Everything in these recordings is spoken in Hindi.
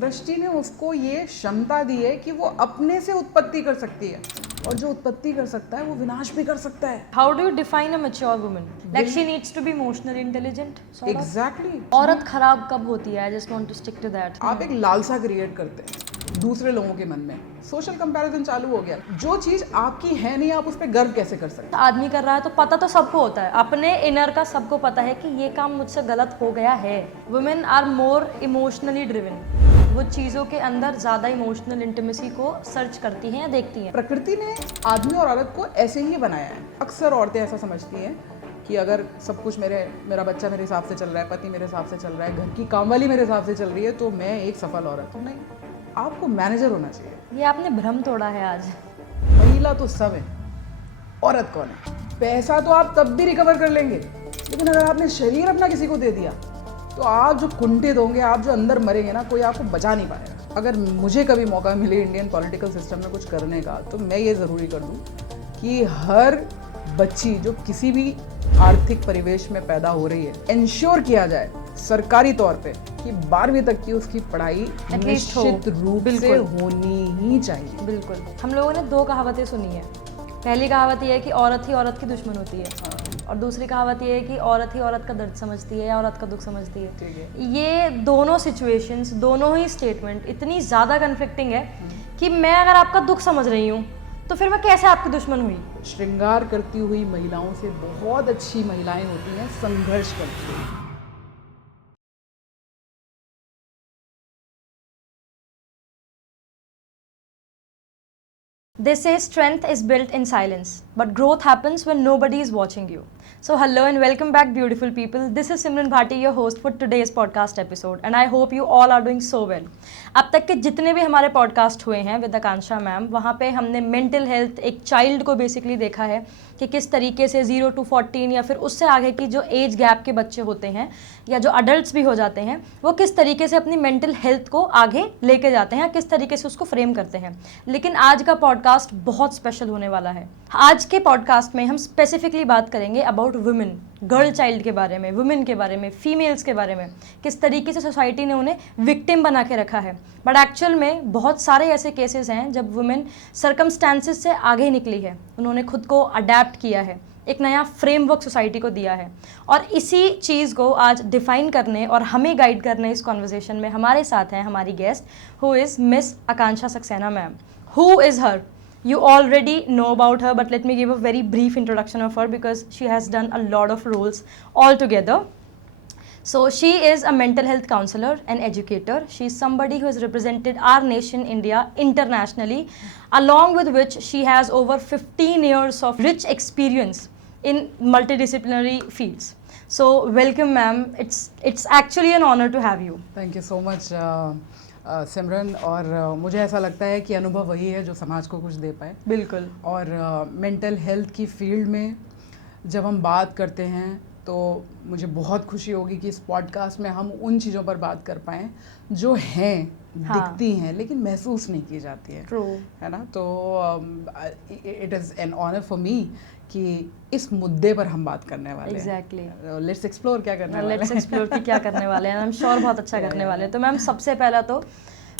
सृष्टि ने उसको ये क्षमता दी है कि वो अपने से उत्पत्ति कर सकती है, और जो उत्पत्ति कर सकता है वो विनाश भी कर सकता है। How do you define a mature woman? Like she needs to be emotionally intelligent, sort of? Exactly औरत खराब कब होती है? I just want to stick to that. आप एक लालसा क्रिएट करते हैं दूसरे लोगों के मन में, सोशल कंपैरिजन चालू हो गया। जो चीज आपकी है नहीं, आप उस पर गर्व कैसे कर सकते? आदमी कर रहा है तो पता तो सबको होता है, अपने इनर का सबको पता है कि ये काम मुझसे गलत हो गया है। Women are more emotionally driven, वो चीज़ों के अंदर ज़्यादा इमोशनल इंटीमेसी को सर्च करती हैं या देखती हैं। प्रकृति ने आदमी और औरत को ऐसे ही बनाया है। अक्सर औरतें ऐसा समझती हैं कि अगर सब कुछ मेरा बच्चा मेरे हिसाब से चल रहा है, पति मेरे हिसाब से चल रहा है, घर की कामवाली मेरे हिसाब से चल रही है, तो मैं एक सफल औरत हूँ। नहीं, आपको मैनेजर होना चाहिए। ये आपने भ्रम तोड़ा है आज। महिला तो सब है, औरत कौन है? पैसा तो आप तब भी रिकवर कर लेंगे, लेकिन अगर आपने शरीर अपना किसी को दे दिया तो आप जो कुंठित होंगे, आप जो अंदर मरेंगे ना, कोई आपको बचा नहीं पाएगा। अगर मुझे कभी मौका मिले इंडियन पॉलिटिकल सिस्टम में कुछ करने का, तो मैं ये ज़रूरी कर दूँ कि हर बच्ची जो किसी भी आर्थिक परिवेश में पैदा हो रही है, इंश्योर किया जाए सरकारी तौर पे कि 12वीं तक की उसकी पढ़ाई निश्चित रूप से होनी ही चाहिए। बिल्कुल। हम लोगों ने दो कहावतें सुनी है। पहली कहावत ये है कि औरत ही औरत की दुश्मन होती है, और दूसरी कहावत ये है कि औरत ही औरत का दर्द समझती है या औरत का दुख समझती है। ठीक है। ये दोनों सिचुएशंस, दोनों ही स्टेटमेंट इतनी ज़्यादा कन्फ्लिक्टिंग है कि मैं अगर आपका दुख समझ रही हूँ तो फिर मैं कैसे आपकी दुश्मन हुई? श्रृंगार करती हुई महिलाओं से बहुत अच्छी महिलाएं होती हैं संघर्ष करती हुई। They say strength is built in silence, but growth happens when nobody is watching you. So hello and welcome back, beautiful people. This is Simran Bhatti, your host for today's podcast episode, and I hope you all are doing so well. अब तक के जितने भी हमारे पॉडकास्ट हुए हैं विद आकांक्षा मैम, वहाँ पे हमने मेंटल हेल्थ, एक चाइल्ड को बेसिकली देखा है कि किस तरीके से 0 to 14 या फिर उससे आगे की जो एज गैप के बच्चे होते हैं या जो अडल्ट्स भी हो जाते हैं, वो किस तरीके से अपनी मेंटल हेल्थ को आगे लेके जाते हैं, किस तरीके से उसको फ्रेम करते हैं। लेकिन आज का पॉडकास्ट बहुत स्पेशल होने वाला है। आज के पॉडकास्ट में हम स्पेसिफिकली बात करेंगे अबाउट वुमेन, गर्ल चाइल्ड के बारे में, वुमेन के बारे में, फीमेल्स के बारे में, किस तरीके से सोसाइटी ने उन्हें विक्टिम बना के रखा है। बट एक्चुअल में बहुत सारे ऐसे केसेस हैं जब वुमेन सर्कमस्टेंसेस से आगे निकली है, उन्होंने खुद को अडेप्ट किया है, एक नया फ्रेमवर्क सोसाइटी को दिया है। और इसी चीज़ को आज डिफाइन करने और हमें गाइड करने इस कॉन्वर्सेशन में हमारे साथ हैं हमारी guest, who is miss Akanksha Saxena ma'am. Who is her? You already know about her, but let me give a very brief introduction of her because she has done a lot of roles altogether. So she is a mental health counselor and educator. She is somebody who has represented our nation, India, internationally, along with which she has over 15 years of rich experience in multidisciplinary fields. So welcome, ma'am. It's actually an honor to have you. Thank you so much Simran. और मुझे ऐसा लगता है कि अनुभव वही है जो समाज को कुछ दे पाए। बिल्कुल। और मेंटल हेल्थ की फील्ड में जब हम बात करते हैं तो मुझे बहुत खुशी होगी कि इस पॉडकास्ट में हम उन चीज़ों पर बात कर पाएँ जो हैं, दिखती हैं लेकिन महसूस नहीं की जाती है। True. है ना? तो it is an honour for me कि इस मुद्दे पर हम बात करने वाले हैं। Exactly. लेट्स एक्सप्लोर क्या करने वाले हैं। लेट्स एक्सप्लोर कि क्या करने वाले हैं। आई एम श्योर बहुत अच्छा करने वाले हैं। तो मैम सबसे पहला तो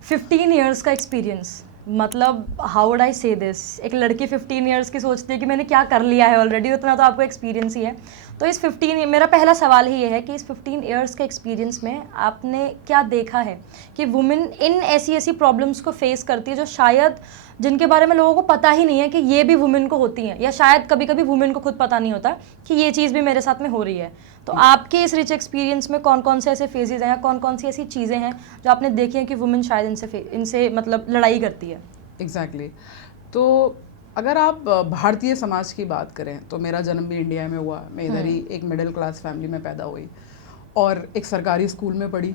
15 इयर्स का एक्सपीरियंस, मतलब हाउ वुड आई से दिस, एक लड़की 15 इयर्स की सोचती है कि मैंने क्या कर लिया है ऑलरेडी, उतना तो आपको एक्सपीरियंस ही है। तो इस 15, मेरा पहला सवाल ही ये है कि इस 15 इयर्स के एक्सपीरियंस में आपने क्या देखा है कि वुमेन इन ऐसी प्रॉब्लम्स को फेस करती है जो शायद जिनके बारे में लोगों को पता ही नहीं है कि ये भी वुमेन को होती हैं, या शायद कभी कभी वुमेन को खुद पता नहीं होता कि ये चीज़ भी मेरे साथ में हो रही है। तो आपके इस रिच एक्सपीरियंस में कौन कौन से ऐसे फेजेस हैं या कौन कौन सी ऐसी चीज़ें हैं जो आपने देखी हैं कि वुमेन शायद इनसे मतलब लड़ाई करती है? एग्जैक्टली। तो अगर आप भारतीय समाज की बात करें तो मेरा जन्म भी इंडिया में हुआ। मैं इधर ही एक मिडिल क्लास फैमिली में पैदा हुई और एक सरकारी स्कूल में पढ़ी।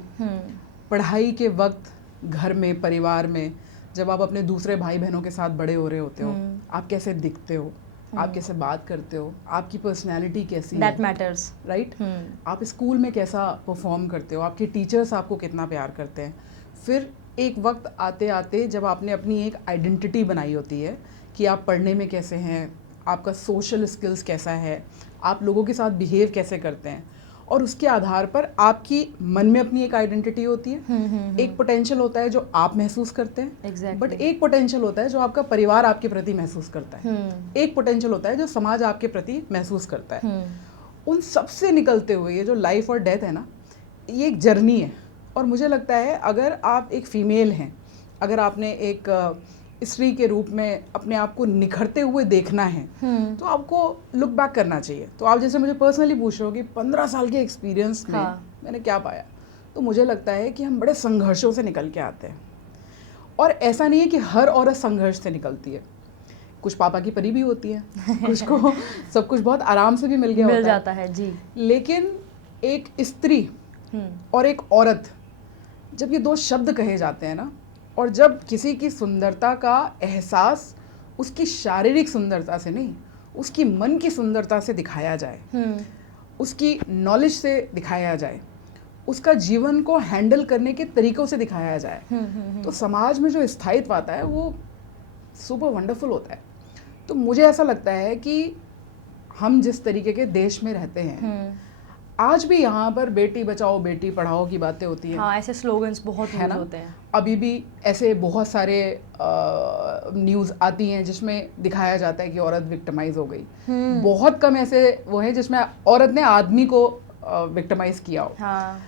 पढ़ाई के वक्त घर में, परिवार में, जब आप अपने दूसरे भाई बहनों के साथ बड़े हो रहे होते हो, आप कैसे दिखते हो, आप कैसे बात करते हो, आपकी पर्सनैलिटी कैसी है, दैट मैटर्स, राइट? आप स्कूल में कैसा परफॉर्म करते हो, आपके टीचर्स आपको कितना प्यार करते हैं। फिर एक वक्त आते आते जब आपने अपनी एक आइडेंटिटी बनाई होती है कि आप पढ़ने में कैसे हैं, आपका सोशल स्किल्स कैसा है, आप लोगों के साथ बिहेव कैसे करते हैं, और उसके आधार पर आपकी मन में अपनी एक आइडेंटिटी होती है, एक पोटेंशियल होता है जो आप महसूस करते हैं, Exactly. बट एक पोटेंशियल होता है जो आपका परिवार आपके प्रति महसूस करता है, एक पोटेंशियल होता है जो समाज आपके प्रति महसूस करता है। उन सबसे निकलते हुए ये जो लाइफ और डेथ है ना, ये एक जर्नी है। और मुझे लगता है अगर आप एक फीमेल हैं, अगर आपने एक स्त्री के रूप में अपने आप को निखरते हुए देखना है तो आपको लुक बैक करना चाहिए। तो आप जैसे मुझे पर्सनली पूछ रहे हो कि 15 साल के एक्सपीरियंस में मैंने क्या पाया, तो मुझे लगता है कि हम बड़े संघर्षों से निकल के आते हैं। और ऐसा नहीं है कि हर औरत संघर्ष से निकलती है, कुछ पापा की परी भी होती है, कुछ को सब कुछ बहुत आराम से भी मिल गया मिल होता जाता है जी। लेकिन एक स्त्री और एक औरत, जब ये दो शब्द कहे जाते हैं ना, और जब किसी की सुंदरता का एहसास उसकी शारीरिक सुंदरता से नहीं, उसकी मन की सुंदरता से दिखाया जाए, उसकी नॉलेज से दिखाया जाए, उसका जीवन को हैंडल करने के तरीकों से दिखाया जाए, तो समाज में जो स्थायित्व आता है वो सुपर वंडरफुल होता है। तो मुझे ऐसा लगता है कि हम जिस तरीके के देश में रहते हैं, आज भी यहाँ पर बेटी बचाओ बेटी पढ़ाओ की बातें होती हैं। हाँ, ऐसे स्लोगन्स बहुत यूज होते हैं। अभी भी ऐसे बहुत सारे न्यूज़ आती हैं जिसमें दिखाया जाता है कि औरत विक्टिमाइज हो गई। बहुत कम ऐसे वो हैं जिसमें औरत ने आदमी को विक्टिमाइज किया हो। हाँ।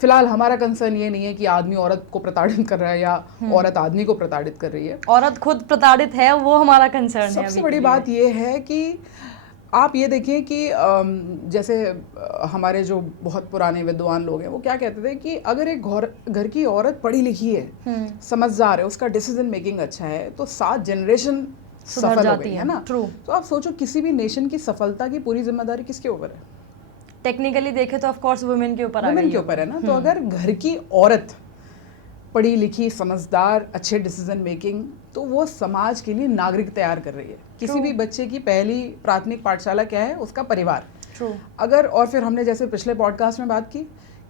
फिलहाल हमारा कंसर्न ये नहीं है कि आदमी औरत को प्रताड़ित कर रहा है या औरत आदमी को प्रताड़ित कर रही है। औरत खुद प्रताड़ित है, वो हमारा कंसर्न है। सबसे बड़ी बात ये है कि आप ये देखिए कि जैसे हमारे जो बहुत पुराने विद्वान लोग हैं वो क्या कहते थे कि अगर एक घर की औरत पढ़ी लिखी है, समझदार है, उसका डिसीजन मेकिंग अच्छा है, तो 7 जनरेशन सफल हो गई है ना। ट्रू। तो आप सोचो किसी भी नेशन की सफलता की पूरी जिम्मेदारी किसके ऊपर है? टेक्निकली देखे तो ऑफ कोर्स वुमेन के ऊपर है ना। तो अगर घर की औरत पढ़ी लिखी, समझदार, अच्छे डिसीजन मेकिंग, तो वो समाज के लिए नागरिक तैयार कर रही है। किसी भी बच्चे की पहली प्राथमिक पाठशाला क्या है? उसका परिवार। अगर और फिर हमने जैसे पिछले पॉडकास्ट में बात की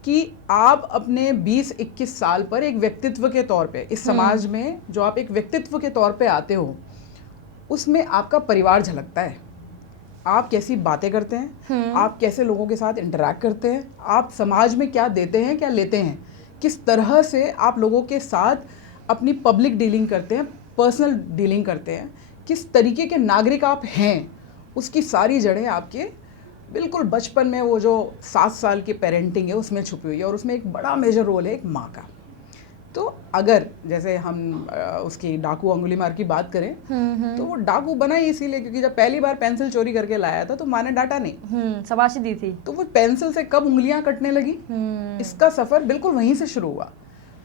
कि आप अपने 20-21 साल पर एक व्यक्तित्व के तौर पे इस समाज में जो आप एक व्यक्तित्व के तौर पे आते हो, उसमें आपका परिवार झलकता है। आप कैसी बातें करते हैं, आप कैसे लोगों के साथ इंटरैक्ट करते हैं, आप समाज में क्या देते हैं, क्या लेते हैं, किस तरह से आप लोगों के साथ अपनी पब्लिक डीलिंग करते हैं, पर्सनल डीलिंग करते हैं, किस तरीके के नागरिक आप हैं, उसकी सारी जड़ें आपके बिल्कुल बचपन में वो जो 7 साल की पेरेंटिंग है उसमें छुपी हुई है। और उसमें एक बड़ा मेजर रोल है एक माँ का। तो अगर जैसे हम उसकी डाकू अंगुलीमार की बात करें, तो वो डाकू बना ही इसीलिए क्योंकि जब पहली बार पेंसिल चोरी करके लाया था तो माँ ने डांटा नहीं, शाबाशी दी थी। तो वो पेंसिल से कब उंगलियां कटने लगी, इसका सफ़र बिल्कुल वहीं से शुरू हुआ।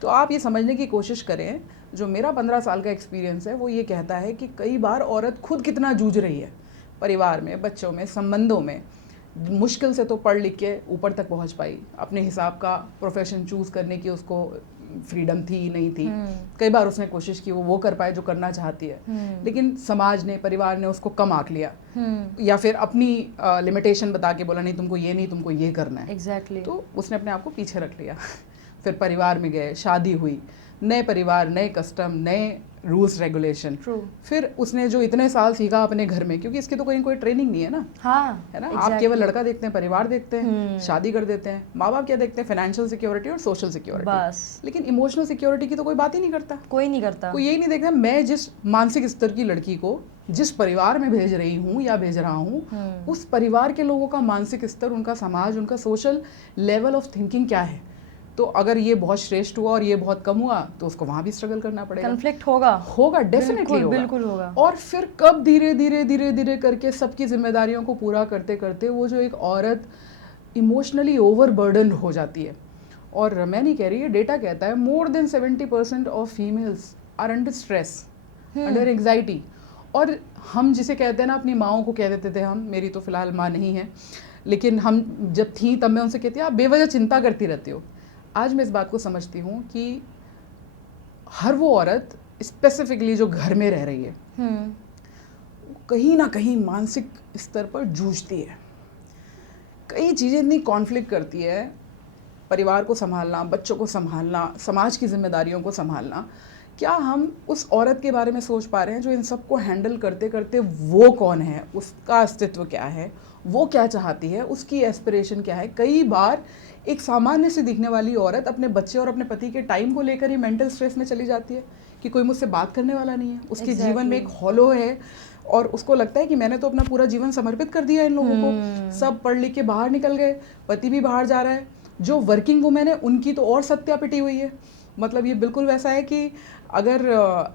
तो आप ये समझने की कोशिश करें, जो मेरा 15 साल का एक्सपीरियंस है वो ये कहता है कि कई बार औरत खुद कितना जूझ रही है परिवार में, बच्चों में, संबंधों में। मुश्किल से तो पढ़ लिख के ऊपर तक पहुंच पाई, अपने हिसाब का प्रोफेशन चूज़ करने की उसको फ्रीडम थी नहीं थी, कई बार उसने कोशिश की वो कर पाए जो करना चाहती है, लेकिन समाज ने, परिवार ने उसको कम आंक लिया, या फिर अपनी लिमिटेशन बता के बोला नहीं तुमको ये नहीं, तुमको ये करना है। Exactly. तो उसने अपने आप को पीछे रख लिया। फिर परिवार में गए, शादी हुई, नए परिवार, नए कस्टम, नए रूल्स रेगुलेशन। फिर उसने जो इतने साल सीखा अपने घर में, क्योंकि इसकी तो कोई ट्रेनिंग नहीं है ना। हाँ, है ना। आप केवल लड़का देखते हैं, परिवार देखते हैं, शादी कर देते हैं। माँ बाप क्या देखते हैं? फाइनेंशियल सिक्योरिटी और सोशल सिक्योरिटी, बस। लेकिन इमोशनल सिक्योरिटी की तो कोई बात ही नहीं करता। कोई नहीं करता। कोई यही नहीं देखता मैं जिस मानसिक स्तर की लड़की को जिस परिवार में भेज रही हूँ या भेज रहा हूँ, उस परिवार के लोगों का मानसिक स्तर, उनका समाज, उनका सोशल लेवल ऑफ थिंकिंग क्या है। तो अगर ये बहुत श्रेष्ठ हुआ और ये बहुत कम हुआ तो उसको वहाँ भी स्ट्रगल करना पड़ेगा। कॉन्फ्लिक्ट होगा डेफिनेटली होगा। बिल्कुल होगा। और फिर कब धीरे धीरे करके सबकी जिम्मेदारियों को पूरा करते करते वो जो एक औरत इमोशनली ओवरबर्डन हो जाती है। और मैं नहीं कह रही, ये डेटा कहता है more than 70% of females are under stress, under anxiety. और हम जिसे कहते हैं ना, अपनी माँओं को कह देते थे हम, मेरी तो फिलहाल माँ नहीं है, लेकिन हम जब थी तब मैं उनसे कहती आप बेवजह चिंता करती रहती हो। आज मैं इस बात को समझती हूँ कि हर वो औरत स्पेसिफिकली जो घर में रह रही है, कहीं ना कहीं मानसिक स्तर पर जूझती है। कई चीज़ें इतनी कॉन्फ्लिक्ट करती है, परिवार को संभालना, बच्चों को संभालना, समाज की जिम्मेदारियों को संभालना। क्या हम उस औरत के बारे में सोच पा रहे हैं जो इन सब को हैंडल करते करते वो कौन है, उसका अस्तित्व क्या है, वो क्या चाहती है, उसकी एस्पिरेशन क्या है। कई बार एक सामान्य से दिखने वाली औरत अपने बच्चे और अपने पति के टाइम को लेकर ही मेंटल स्ट्रेस में चली जाती है कि कोई मुझसे बात करने वाला नहीं है, उसके जीवन में एक हॉलो है और उसको लगता है कि मैंने तो अपना पूरा जीवन समर्पित कर दिया इन लोगों को, सब पढ़ लिख के बाहर निकल गए, पति भी बाहर जा रहा है, जो वर्किंग वुमेन है उनकी तो और सत्या पिटी हुई है। मतलब ये बिल्कुल वैसा है कि अगर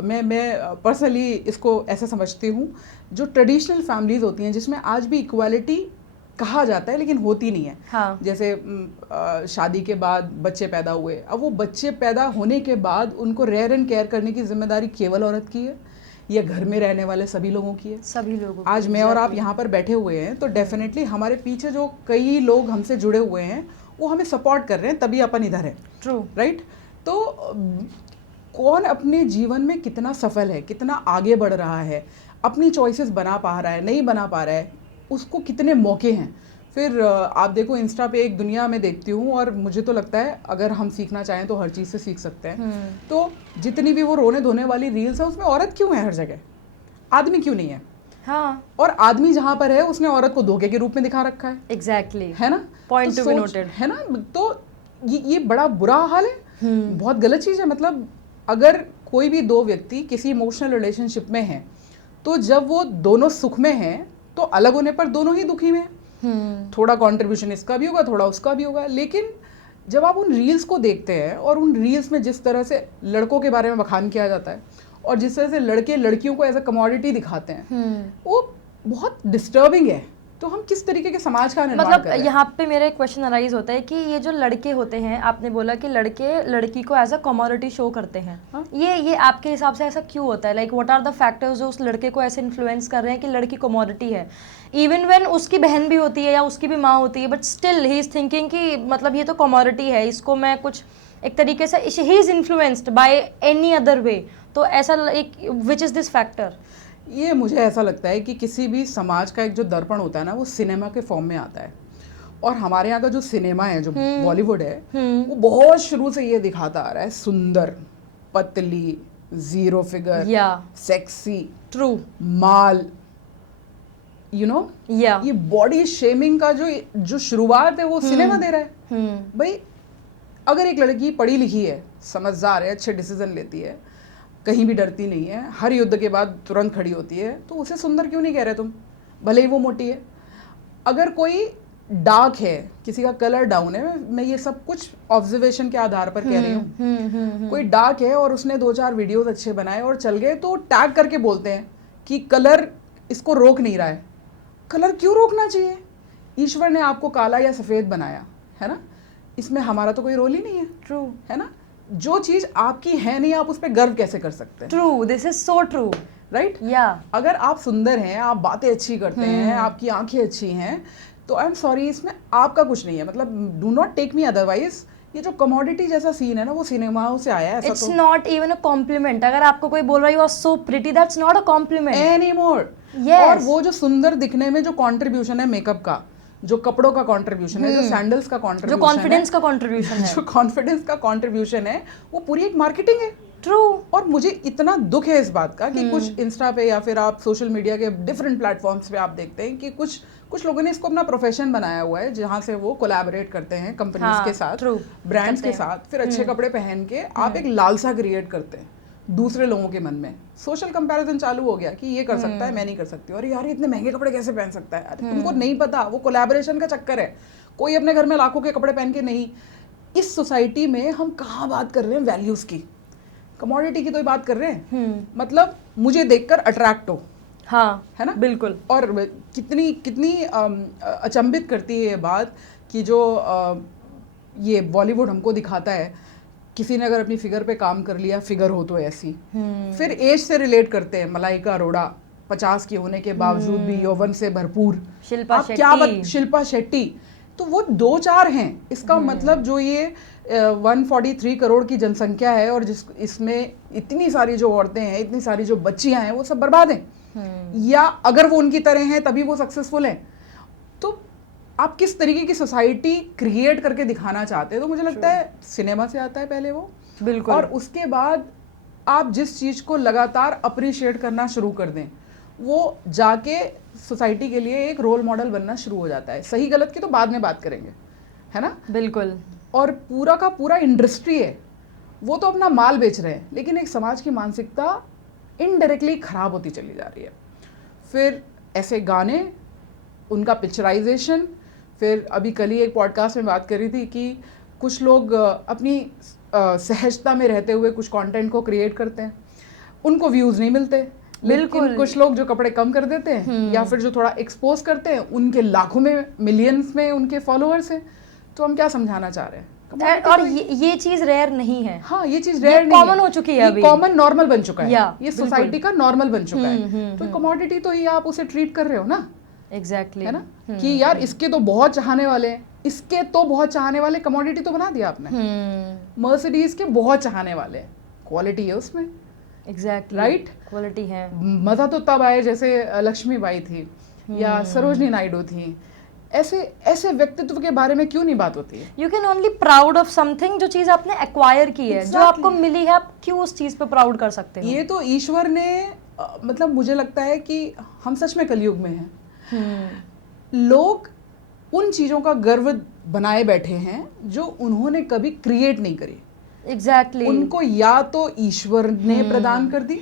मैं पर्सनली इसको ऐसा समझती हूँ, जो ट्रेडिशनल फैमिलीज होती हैं जिसमें आज भी इक्वालिटी कहा जाता है लेकिन होती नहीं है। हाँ. जैसे शादी के बाद बच्चे पैदा हुए, अब वो बच्चे पैदा होने के बाद उनको रेयर एंड केयर करने की जिम्मेदारी केवल औरत की है या घर में रहने वाले सभी लोगों की है? सभी लोगों की। आज मैं और आप यहाँ पर बैठे हुए हैं तो डेफिनेटली हमारे पीछे जो कई लोग हमसे जुड़े हुए हैं वो हमें सपोर्ट कर रहे हैं, तभी अपन इधर है। True, right? तो कौन अपने जीवन में कितना सफल है, कितना आगे बढ़ रहा है, अपनी चॉइसेस बना पा रहा है, नहीं बना पा रहा है, उसको कितने मौके हैं। फिर आप देखो, इंस्टा पे एक दुनिया में देखती हूँ और मुझे तो लगता है अगर हम सीखना चाहें तो हर चीज़ से सीख सकते हैं। तो जितनी भी वो रोने धोने वाली रील्स है उसमें औरत क्यों है हर जगह, आदमी क्यों नहीं है? हाँ, और आदमी जहाँ पर है उसने औरत को धोखे के रूप में दिखा रखा है। एग्जैक्टली, है ना? पॉइंट तो टू बी नोटेड, है ना? तो ये बड़ा बुरा हाल है, बहुत गलत चीज़ है। मतलब अगर कोई भी दो व्यक्ति किसी इमोशनल रिलेशनशिप में हैं तो जब वो दोनों सुख में हैं तो अलग होने पर दोनों ही दुखी में हैं। थोड़ा कंट्रीब्यूशन इसका भी होगा, थोड़ा उसका भी होगा। लेकिन जब आप उन रील्स को देखते हैं और उन रील्स में जिस तरह से लड़कों के बारे में बखान किया जाता है और जिस तरह से लड़के लड़कियों को एज अ कमोडिटी दिखाते हैं, वो बहुत डिस्टर्बिंग है। तो हम किस तरीके के समाज का निर्माण कर रहे हैं? यहाँ पे मेरा एक क्वेश्चन अराइज होता है कि ये जो लड़के होते हैं, आपने बोला कि लड़के लड़की को एज अ कमोडिटी शो करते हैं। हाँ? ये आपके हिसाब से ऐसा क्यों होता है? Like what are the factors जो उस लड़के को ऐसे इन्फ्लुएंस कर रहे हैं कि लड़की कमोडिटी है, इवन व्हेन उसकी बहन भी होती है या उसकी भी माँ होती है, but still he is thinking कि मतलब ये तो कमोडिटी है, इसको मैं कुछ एक तरीके से he is influenced by any other way. तो ऐसा एक विच इज दिस फैक्टर? ये मुझे ऐसा लगता है कि किसी भी समाज का एक जो दर्पण होता है ना, वो सिनेमा के फॉर्म में आता है। और हमारे यहाँ का जो सिनेमा है, जो बॉलीवुड है, वो बहुत शुरू से ये दिखाता आ रहा है, सुंदर, पतली, zero figure, sexy, true, mall, you know, ये बॉडी शेमिंग का जो शुरुआत है वो सिनेमा दे रहा है। भाई अगर एक लड़की पढ़ी लिखी है, समझदार है, अच्छे डिसीजन लेती है, कहीं भी डरती नहीं है, हर युद्ध के बाद तुरंत खड़ी होती है, तो उसे सुंदर क्यों नहीं कह रहे तुम, भले ही वो मोटी है। अगर कोई डार्क है, किसी का कलर डाउन है, मैं ये सब कुछ ऑब्जर्वेशन के आधार पर कह रही हूँ, कोई डार्क है और उसने 2-4 वीडियोस अच्छे बनाए और चल गए, तो टैग करके बोलते हैं कि कलर इसको रोक नहीं रहा है। कलर क्यों रोकना चाहिए? ईश्वर ने आपको काला या सफ़ेद बनाया है ना, इसमें हमारा तो कोई रोल ही नहीं है। ट्रू, है ना? जो चीज आपकी है नहीं, आप उस पर गर्व कैसे कर सकते हैं? True, this is so true, right? या अगर आप सुंदर हैं, आप बातें अच्छी करते हैं, आपकी आंखें अच्छी हैं, तो आई एम सॉरी, इसमें आपका कुछ नहीं है। मतलब do not take me otherwise. ये जो कमोडिटी जैसा सीन है ना, वो सिनेमाओं से आया है। ऐसा it's not even a compliment. अगर आपको कोई बोल रहा है you are so pretty, that's not a compliment any more. और वो जो सुंदर दिखने में जो कॉन्ट्रीब्यूशन है मेकअप का, जो कपड़ों का कंट्रीब्यूशन है, जो सैंडल्स का कंट्रीब्यूशन है, जो कॉन्फिडेंस का कंट्रीब्यूशन है, जो कॉन्फिडेंस का कंट्रीब्यूशन है, वो पूरी एक मार्केटिंग है। ट्रू। और मुझे इतना दुख है इस बात का कि कुछ इंस्टा पे या फिर आप सोशल मीडिया के डिफरेंट प्लेटफॉर्म्स पे आप देखते हैं कि कुछ लोगों ने इसको अपना प्रोफेशन बनाया हुआ है, जहाँ से वो कोलैबोरेट करते हैं कंपनीज के साथ, ब्रांड्स के साथ, फिर अच्छे कपड़े पहन के आप एक लालसा क्रिएट करते हैं दूसरे लोगों के मन में। सोशल कंपैरिजन चालू हो गया कि ये कर सकता है, मैं नहीं कर सकती, और यार इतने महंगे कपड़े कैसे पहन सकता है? अरे तुमको नहीं पता, वो कोलैबोरेशन का चक्कर है। कोई अपने घर में लाखों के कपड़े पहन के नहीं। इस सोसाइटी में हम कहाँ बात कर रहे हैं वैल्यूज की, कमोडिटी की तो बात कर रहे हैं। मतलब मुझे देखकर अट्रैक्ट हो, हाँ, है ना? बिल्कुल। और कितनी अचंभित करती है ये बात कि जो ये बॉलीवुड हमको दिखाता है, किसी ने अगर अपनी फिगर पे काम कर लिया, फिगर हो तो ऐसी, फिर एज से रिलेट करते हैं। मलाइका अरोड़ा 50 की होने के बावजूद भी यौवन से भरपूर, शिल्पा शेट्टी, तो वो 2-4 हैं। इसका मतलब जो ये 143 करोड़ की जनसंख्या है और इसमें इतनी सारी जो औरतें हैं, इतनी सारी जो बच्चियां हैं, वो सब बर्बाद हैं। या अगर वो उनकी तरह हैं तभी वो सक्सेसफुल हैं। तो आप किस तरीके की सोसाइटी क्रिएट करके दिखाना चाहते हैं? तो मुझे लगता है सिनेमा से आता है पहले वो, बिल्कुल, और उसके बाद आप जिस चीज़ को लगातार अप्रिशिएट करना शुरू कर दें, वो जाके सोसाइटी के लिए एक रोल मॉडल बनना शुरू हो जाता है। सही गलत की तो बाद में बात करेंगे, है ना। बिल्कुल। और पूरा का पूरा इंडस्ट्री है, वो तो अपना माल बेच रहे हैं, लेकिन एक समाज की मानसिकता इनडायरेक्टली खराब होती चली जा रही है। फिर ऐसे गाने, उनका पिक्चराइजेशन, फिर अभी कल ही एक पॉडकास्ट में बात करी थी कि कुछ लोग अपनी सहजता में रहते हुए कुछ कंटेंट को क्रिएट करते हैं, उनको व्यूज़ नहीं मिलते। लेकिन कुछ लोग जो कपड़े कम कर देते हैं या फिर जो थोड़ा एक्सपोज करते हैं, उनके लाखों में, मिलियंस में उनके फॉलोअर्स हैं। तो हम क्या समझाना चाह रहे हैं? और ये चीज रेयर नहीं है। हाँ, ये चीज रेयर नहीं है, कॉमन हो चुकी है अभी, कॉमन नॉर्मल बन चुका है, ये बिल्कुल। सोसाइटी का नॉर्मल बन चुका है। तो कमोडिटी तो ही आप उसे ट्रीट कर रहे हो ना। एग्जैक्टली है ना, कि यार इसके तो बहुत चाहने वाले हैं, इसके तो बहुत चाहने वाले, कमोडिटी तो बना दिया आपने। मर्सिडीज के बहुत चाहने वाले हैं, क्वालिटी है उसमें। एग्जैक्टली, राइट, क्वालिटी है। मजा तो तब आए जैसे लक्ष्मीबाई थी या सरोजनी नायडू थी। ऐसे ऐसे व्यक्तित्व के बारे में क्यों नहीं बात होती है? You can only proud of something, जो चीज आपने एक्वायर की है, जो आपको मिली है, आप क्यों उस चीज पे प्राउड कर सकते हो? ये तो ईश्वर ने मतलब मुझे लगता है कि हम सच में कलयुग में हैं। लोग उन चीजों का गर्व बनाए बैठे हैं जो उन्होंने कभी क्रिएट नहीं करी। एग्जैक्टली, उनको या तो ईश्वर ने प्रदान कर दी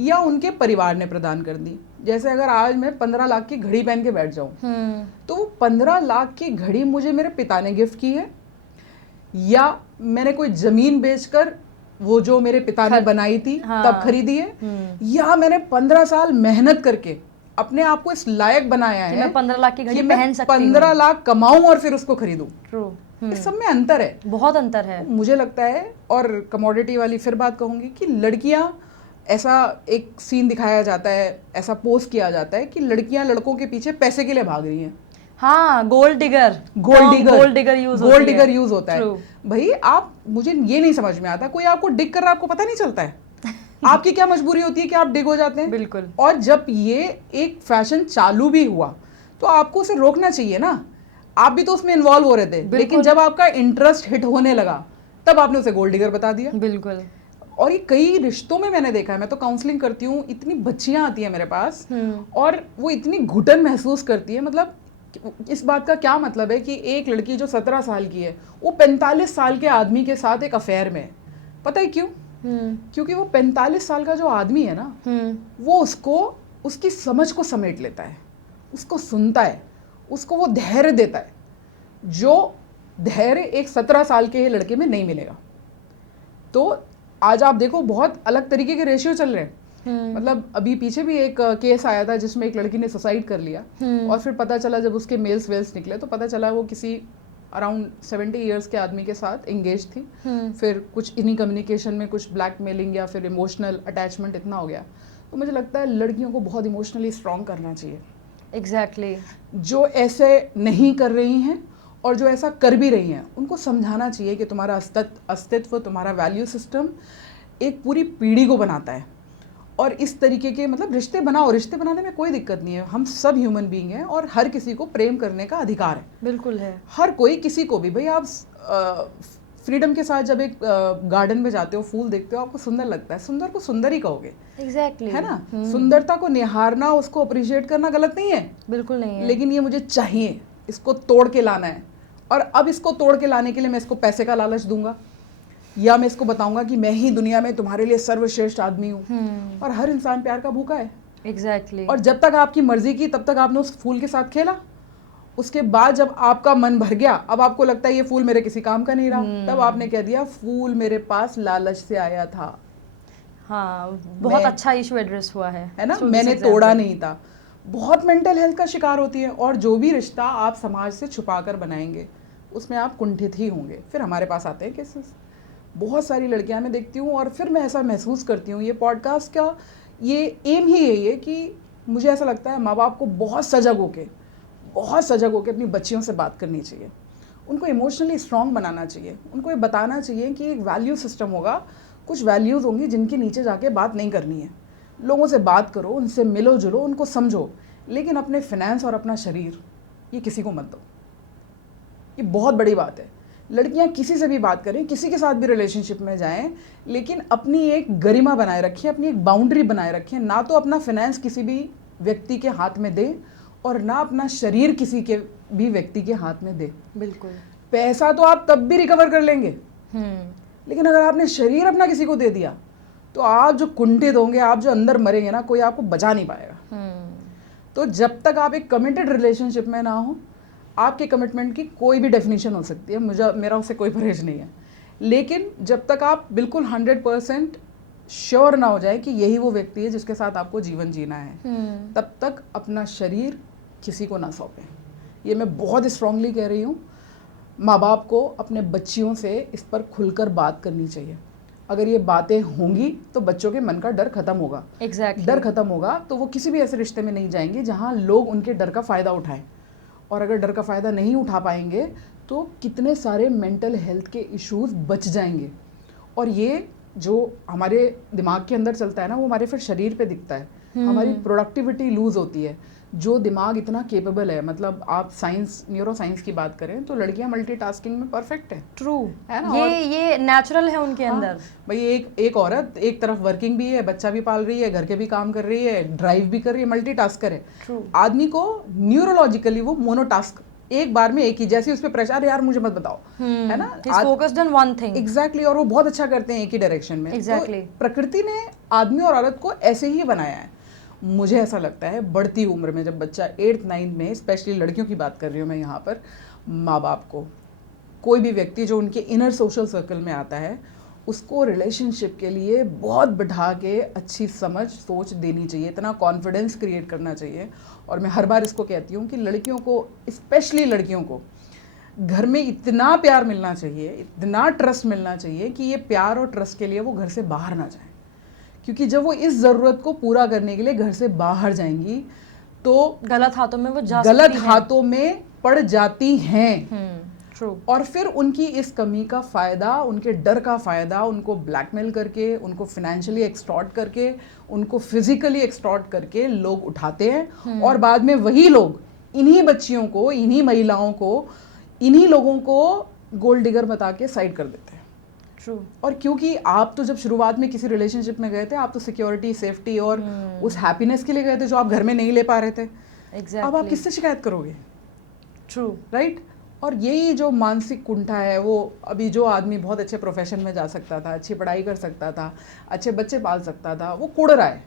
या उनके परिवार ने प्रदान कर दी। जैसे अगर आज मैं 15 लाख की घड़ी पहन के बैठ जाऊं, तो वो 15 लाख की घड़ी मुझे मेरे पिता ने गिफ्ट की है, या मैंने कोई जमीन बेचकर वो जो मेरे पिता ने बनाई थी तब खरीदी है, या मैंने 15 साल मेहनत करके अपने आप को इस लायक बनाया है मैं 15 लाख की घड़ी पहन सकती हूँ, 15 लाख कमाऊं और फिर उसको खरीदूं। ट्रू, इस सब में अंतर है, बहुत अंतर है मुझे लगता है। और कमोडिटी वाली फिर बात कहूंगी कि लड़कियां, ऐसा एक सीन दिखाया जाता है, ऐसा पोस्ट किया जाता है कि लड़कियां लड़कों के पीछे पैसे के लिए भाग रही हैं। हाँ, गोल्ड डिगर डिगर यूज होता है। भाई आप, मुझे ये नहीं समझ में आता, कोई आपको डिग कर रहा है, आपको पता नहीं चलता है आपकी क्या मजबूरी होती है कि आप डिग हो जाते हैं। बिल्कुल। और जब ये एक फैशन चालू भी हुआ तो आपको उसे रोकना चाहिए ना, आप भी तो उसमें इन्वॉल्व हो रहे थे। लेकिन जब आपका इंटरेस्ट हिट होने लगा तब आपने उसे गोल्ड डिगर बता दिया। बिल्कुल। और ये कई रिश्तों में मैंने देखा है, मैं तो काउंसलिंग करती हूँ, इतनी बच्चियां आती हैं मेरे पास और वो इतनी घुटन महसूस करती है। मतलब इस बात का क्या मतलब है कि एक लड़की जो 17 साल की है वो 45 साल के आदमी के साथ एक अफेयर में है। पता है क्यों? क्योंकि वो 45 साल का जो आदमी है ना, वो उसको, उसकी समझ को समेट लेता है, उसको सुनता है, उसको वो धैर्य देता है, जो धैर्य एक 17 साल के लड़के में नहीं मिलेगा। तो आज आप देखो बहुत अलग तरीके के रेशियो चल रहे हैं। मतलब अभी पीछे भी एक केस आया था जिसमें एक लड़की ने सुसाइड कर लिया, और फिर पता चला जब उसके मेल्स वेल्स निकले तो पता चला वो किसी अराउंड 70 इयर्स के आदमी के साथ एंगेज थी। फिर कुछ इन्हीं कम्युनिकेशन में कुछ ब्लैकमेलिंग या फिर इमोशनल अटैचमेंट इतना हो गया। तो मुझे लगता है लड़कियों को बहुत इमोशनली स्ट्रांग करना चाहिए। एग्जैक्टली। जो ऐसे नहीं कर रही हैं और जो ऐसा कर भी रही हैं उनको समझाना चाहिए कि तुम्हारा अस्तित्व, तुम्हारा वैल्यू सिस्टम एक पूरी पीढ़ी को बनाता है। और इस तरीके के मतलब रिश्ते बनाओ, रिश्ते बनाने में कोई दिक्कत नहीं है, हम सब ह्यूमन बीइंग हैं और हर किसी को प्रेम करने का अधिकार है। बिल्कुल है, हर कोई किसी को भी। भाई आप फ्रीडम के साथ जब एक गार्डन में जाते हो, फूल देखते हो, आपको सुंदर लगता है, सुंदर को सुंदर ही कहोगे। एग्जैक्टली, है ना। सुंदरता को निहारना, उसको अप्रिशिएट करना गलत नहीं है, बिल्कुल नहीं है। लेकिन ये मुझे चाहिए, इसको तोड़ के लाना है, और अब इसको तोड़ के लाने के लिए मैं इसको पैसे का लालच दूंगा, या मैं इसको बताऊंगा कि मैं ही दुनिया में तुम्हारे लिए सर्वश्रेष्ठ आदमी हूँ। और हर इंसान प्यार का भूखा है। एग्जैक्टली। और जब तक आपकी मर्जी की तब तक आपने उस फूल के साथ खेला, उसके बाद जब आपका मन भर गया, अब आपको लगता है ये फूल मेरे किसी काम का नहीं रहा, तब आपने कह दिया फूल मेरे पास लालच से आया था। हाँ, बहुत अच्छा इशू एड्रेस हुआ है ना, मैंने तोड़ा नहीं था। बहुत मेंटल हेल्थ का शिकार होती है, और जो भी रिश्ता आप समाज से छुपा कर बनाएंगे उसमें आप कुंठित ही होंगे। फिर हमारे पास आते हैं केसेस, बहुत सारी लड़कियां मैं देखती हूँ, और फिर मैं ऐसा महसूस करती हूँ, ये पॉडकास्ट का ये एम ही यही है कि मुझे ऐसा लगता है माँ बाप को बहुत सजग होके अपनी बच्चियों से बात करनी चाहिए, उनको इमोशनली स्ट्रॉन्ग बनाना चाहिए, उनको ये बताना चाहिए कि एक वैल्यू सिस्टम होगा, कुछ वैल्यूज़ होंगी जिनके नीचे जाके बात नहीं करनी है। लोगों से बात करो, उनसे मिलो जुलो, उनको समझो, लेकिन अपने फाइनेंस और अपना शरीर ये किसी को मत दो। ये बहुत बड़ी बात है। लड़कियां किसी से भी बात करें, किसी के साथ भी रिलेशनशिप में जाएं, लेकिन अपनी एक गरिमा बनाए रखें, अपनी एक बाउंड्री बनाए रखें। ना तो अपना फाइनेंस किसी भी व्यक्ति के हाथ में दे और ना अपना शरीर किसी के भी व्यक्ति के हाथ में दे। बिल्कुल। पैसा तो आप तब भी रिकवर कर लेंगे, लेकिन अगर आपने शरीर अपना किसी को दे दिया तो आप जो कुंठित होंगे, आप जो अंदर मरेंगे ना, कोई आपको बचा नहीं पाएगा। तो जब तक आप एक कमिटेड रिलेशनशिप में ना हो, आपके कमिटमेंट की कोई भी डेफिनेशन हो सकती है, मेरा उससे कोई परहेज नहीं है, लेकिन जब तक आप बिल्कुल 100% श्योर ना हो जाए कि यही वो व्यक्ति है जिसके साथ आपको जीवन जीना है, तब तक अपना शरीर किसी को ना सौंपें। ये मैं बहुत स्ट्रांगली कह रही हूँ। माँ बाप को अपने बच्चियों से इस पर खुलकर बात करनी चाहिए। अगर ये बातें होंगी तो बच्चों के मन का डर खत्म होगा। Exactly. डर खत्म होगा तो वो किसी भी ऐसे रिश्ते में नहीं जाएंगे जहाँ लोग उनके डर का फ़ायदा उठाएं। और अगर डर का फ़ायदा नहीं उठा पाएंगे तो कितने सारे मेंटल हेल्थ के इश्यूज बच जाएंगे। और ये जो हमारे दिमाग के अंदर चलता है ना, वो हमारे फिर शरीर पे दिखता है। हमारी प्रोडक्टिविटी लूज होती है। जो दिमाग इतना केपेबल है, मतलब आप साइंस, न्यूरो साइंस की बात करें तो लड़कियां मल्टीटास्किंग में परफेक्ट है। ट्रू है ना? ये नेचुरल है उनके अंदर। भाई एक औरत एक तरफ वर्किंग भी है, बच्चा भी पाल रही है, घर के भी काम कर रही है, ड्राइव भी कर रही है, मल्टीटास्कर है। True. आदमी को न्यूरोलॉजिकली वो मोनोटास्क, एक बार में एक ही, जैसे उस पर प्रेशर, यार मुझे मत बताओ, है ना, focused on one thing. Exactly. और वो बहुत अच्छा करते हैं एक ही डायरेक्शन में। Exactly. तो प्रकृति ने आदमी और औरत को ऐसे ही बनाया है। मुझे ऐसा लगता है बढ़ती उम्र में जब बच्चा 8th 9th में, स्पेशली लड़कियों की बात कर रही हूँ मैं यहाँ पर, माँ बाप को, कोई भी व्यक्ति जो उनके इनर सोशल सर्कल में आता है, उसको रिलेशनशिप के लिए बहुत बिठा के अच्छी समझ सोच देनी चाहिए, इतना कॉन्फिडेंस क्रिएट करना चाहिए। और मैं हर बार इसको कहती हूँ कि लड़कियों को, स्पेशली लड़कियों को, घर में इतना प्यार मिलना चाहिए, इतना ट्रस्ट मिलना चाहिए कि ये प्यार और ट्रस्ट के लिए वो घर से बाहर ना जाए। क्योंकि जब वो इस ज़रूरत को पूरा करने के लिए घर से बाहर जाएंगी तो गलत हाथों में वो गलत हाथों में पड़ जाती हैं। ट्रू। और फिर उनकी इस कमी का फ़ायदा, उनके डर का फ़ायदा उनको ब्लैकमेल करके, उनको फाइनेंशियली एक्सटॉर्ट करके, उनको फिजिकली एक्सटॉर्ट करके लोग उठाते हैं। और बाद में वही लोग इन्हीं बच्चियों को, इन्हीं महिलाओं को, इन्हीं लोगों को गोल्ड डिगर बता के साइड कर देते हैं। ट्रू। और क्योंकि आप तो जब शुरुआत में किसी रिलेशनशिप में गए थे, आप तो सिक्योरिटी, सेफ्टी और उस हैप्पीनेस के लिए गए थे जो आप घर में नहीं ले पा रहे थे। Exactly. अब आप किससे शिकायत करोगे? ट्रू। राइट। और यही जो मानसिक कुंठा है, वो अभी जो आदमी बहुत अच्छे प्रोफेशन में जा सकता था, अच्छी पढ़ाई कर सकता था, अच्छे बच्चे पाल सकता था, वो कुड़ रहा है।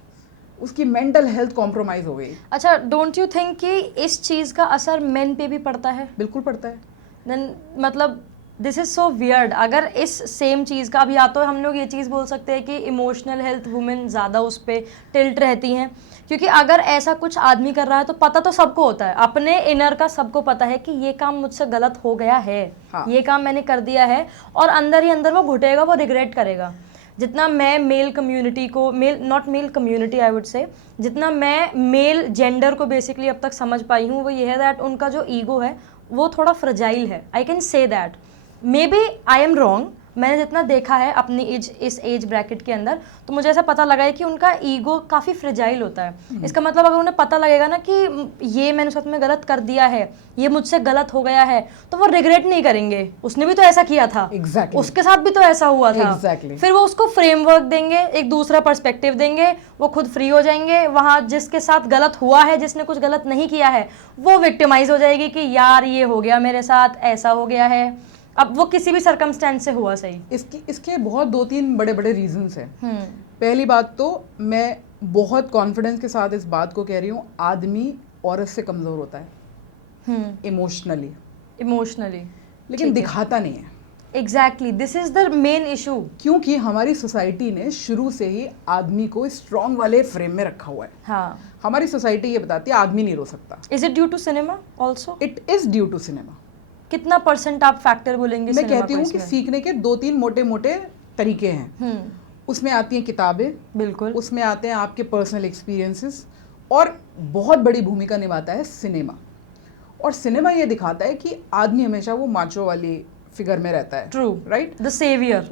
उसकी मेंटल हेल्थ कॉम्प्रोमाइज हो गई। अच्छा, डोंट यू थिंक कि इस चीज़ का असर मेन पे भी पड़ता है? बिल्कुल पड़ता है। देन मतलब दिस इज़ सो वियर्ड। अगर इस सेम चीज़ का, अभी या तो हम लोग ये चीज़ बोल सकते हैं कि इमोशनल हेल्थ वुमेन ज़्यादा उस पर टिल्ट रहती हैं, क्योंकि अगर ऐसा कुछ आदमी कर रहा है तो पता तो सबको होता है, अपने इनर का सबको पता है कि ये काम मुझसे गलत हो गया है। हाँ। ये काम मैंने कर दिया है, और अंदर ही अंदर वो घुटेगा, वो रिग्रेट करेगा। जितना मैं मेल कम्युनिटी को, not male community I would say, जितना मैं मेल जेंडर को बेसिकली अब तक समझ पाई हूँ, वो ये है दैट उनका जो ईगो है वो थोड़ा फ्रजाइल है। I can say that, maybe I am wrong. मैंने जितना देखा है अपनी इस एज ब्रैकेट के अंदर, तो मुझे ऐसा पता लगा है कि उनका ईगो काफ़ी फ्रिजाइल होता है। इसका मतलब अगर उन्हें पता लगेगा ना कि ये मैंने साथ में गलत कर दिया है, ये मुझसे गलत हो गया है, तो वो रिग्रेट नहीं करेंगे। उसने भी तो ऐसा किया था। Exactly. उसके साथ भी तो ऐसा हुआ था। Exactly. फिर वो उसको फ्रेमवर्क देंगे, एक दूसरा पर्सपेक्टिव देंगे, वो खुद फ्री हो जाएंगे। वहाँ जिसके साथ गलत हुआ है, जिसने कुछ गलत नहीं किया है, वो विक्टिमाइज हो जाएगी कि यार ये हो गया मेरे साथ, ऐसा हो गया है। अब वो किसी भी सर्कमस्टेंस से हुआ सही। इसके बहुत 2-3 बड़े बड़े रीजंस हैं। पहली बात तो मैं बहुत कॉन्फिडेंस के साथ इस बात को कह रही हूँ, आदमी औरत से कमज़ोर होता है इमोशनली, लेकिन दिखाता नहीं है। Exactly, this is the main issue. क्योंकि हमारी सोसाइटी ने शुरू से ही आदमी को स्ट्रॉन्ग वाले फ्रेम में रखा हुआ है। हाँ, हमारी सोसाइटी ये बताती है आदमी नहीं रो सकता। Is it due to cinema also? It is due to cinema. कितना % आप फैक्टर बोलेंगे? मैं कहती हूँ कि सीखने के 2-3 मोटे मोटे तरीके हैं। उसमें आती हैं किताबें, बिल्कुल, उसमें आते हैं आपके पर्सनल एक्सपीरियंसेस, और बहुत बड़ी भूमिका निभाता है सिनेमा। और सिनेमा ये दिखाता है कि आदमी हमेशा वो माचो वाली फिगर में रहता है। True, right. द सेवियर,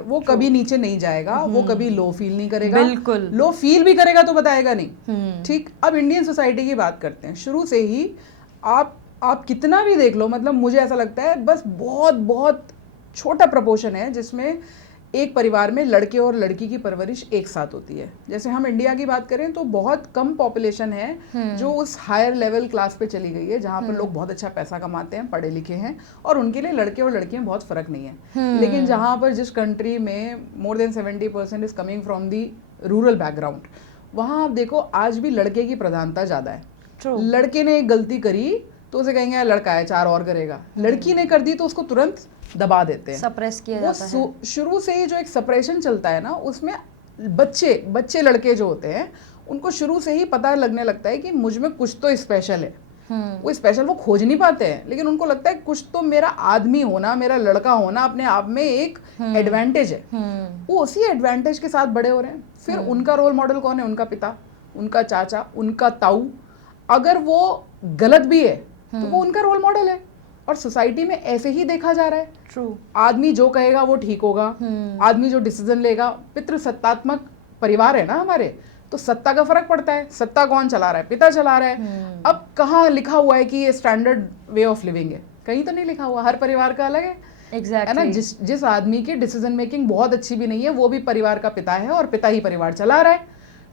वो कभी नीचे नहीं जाएगा, वो कभी लो फील नहीं करेगा। बिल्कुल, लो फील भी करेगा तो बताएगा नहीं। ठीक। अब इंडियन सोसाइटी की बात करते हैं। शुरू से ही आप कितना भी देख लो, मतलब मुझे ऐसा लगता है बस बहुत बहुत छोटा प्रपोर्शन है जिसमें एक परिवार में लड़के और लड़की की परवरिश एक साथ होती है। जैसे हम इंडिया की बात करें तो बहुत कम पॉपुलेशन है जो उस हायर लेवल क्लास पे चली गई है, जहाँ पर लोग बहुत अच्छा पैसा कमाते हैं, पढ़े लिखे हैं, और उनके लिए लड़के और लड़कियां बहुत फर्क नहीं है। लेकिन जहाँ पर जिस कंट्री में मोर than 70% is coming from the rural background, वहाँ आप देखो आज भी लड़के की प्रधानता ज़्यादा है। लड़के ने एक गलती करी तो उसे कहेंगे यार लड़का है, 4 और करेगा। लड़की ने कर दी तो उसको तुरंत दबा देते हैं, सप्रेस किया जाता है। शुरू से ही जो एक सप्रेशन चलता है ना, उसमें बच्चे लड़के जो होते हैं उनको शुरू से ही पता लगने लगता है कि मुझ में कुछ तो स्पेशल है। वो स्पेशल वो खोज नहीं पाते हैं, लेकिन उनको लगता है कुछ तो मेरा आदमी होना, मेरा लड़का होना अपने आप में एक एडवांटेज है। वो उसी एडवांटेज के साथ बड़े हो रहे हैं। फिर उनका रोल मॉडल कौन है? उनका पिता, उनका चाचा, उनका ताऊ। अगर वो गलत भी है तो वो उनका रोल मॉडल है, और सोसाइटी में ऐसे ही देखा जा रहा है। ट्रू। आदमी जो कहेगा वो ठीक होगा, आदमी जो डिसीजन लेगा। पितृसत्तात्मक परिवार है ना हमारे, तो सत्ता का फर्क पड़ता है। सत्ता कौन चला रहा है? पिता चला रहा है। अब कहाँ लिखा हुआ है कि ये स्टैंडर्ड वे ऑफ लिविंग है? कहीं तो नहीं लिखा हुआ। हर परिवार का अलग है। Exactly. है ना? जिस आदमी की डिसीजन मेकिंग बहुत अच्छी भी नहीं है, वो भी परिवार का पिता है और पिता ही परिवार चला रहा है।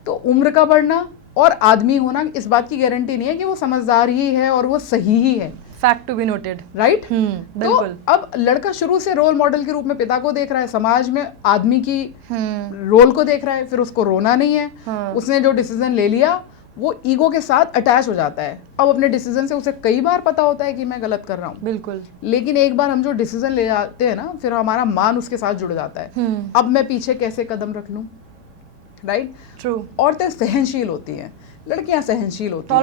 तो उम्र का बढ़ना और आदमी होना इस बात की गारंटी नहीं है कि वो समझदार ही है और वो सही ही है। Fact to be noted. Right. बिल्कुल। तो अब लड़का शुरू से रोल मॉडल के रूप में पिता को देख रहा है, समाज में आदमी की रोल को देख रहा है, फिर उसको रोना नहीं है। उसने जो डिसीजन ले लिया वो ईगो के साथ अटैच हो जाता है। अब अपने डिसीजन से उसे कई बार पता होता है कि मैं गलत कर रहा हूँ। बिल्कुल। लेकिन एक बार हम जो डिसीजन ले जाते हैं ना, फिर हमारा मान उसके साथ जुड़ जाता है। अब मैं पीछे कैसे कदम रख लूँ? राइट। ट्रू। औरतें सहनशील होती हैं, लड़कियां सहनशील होती हैं,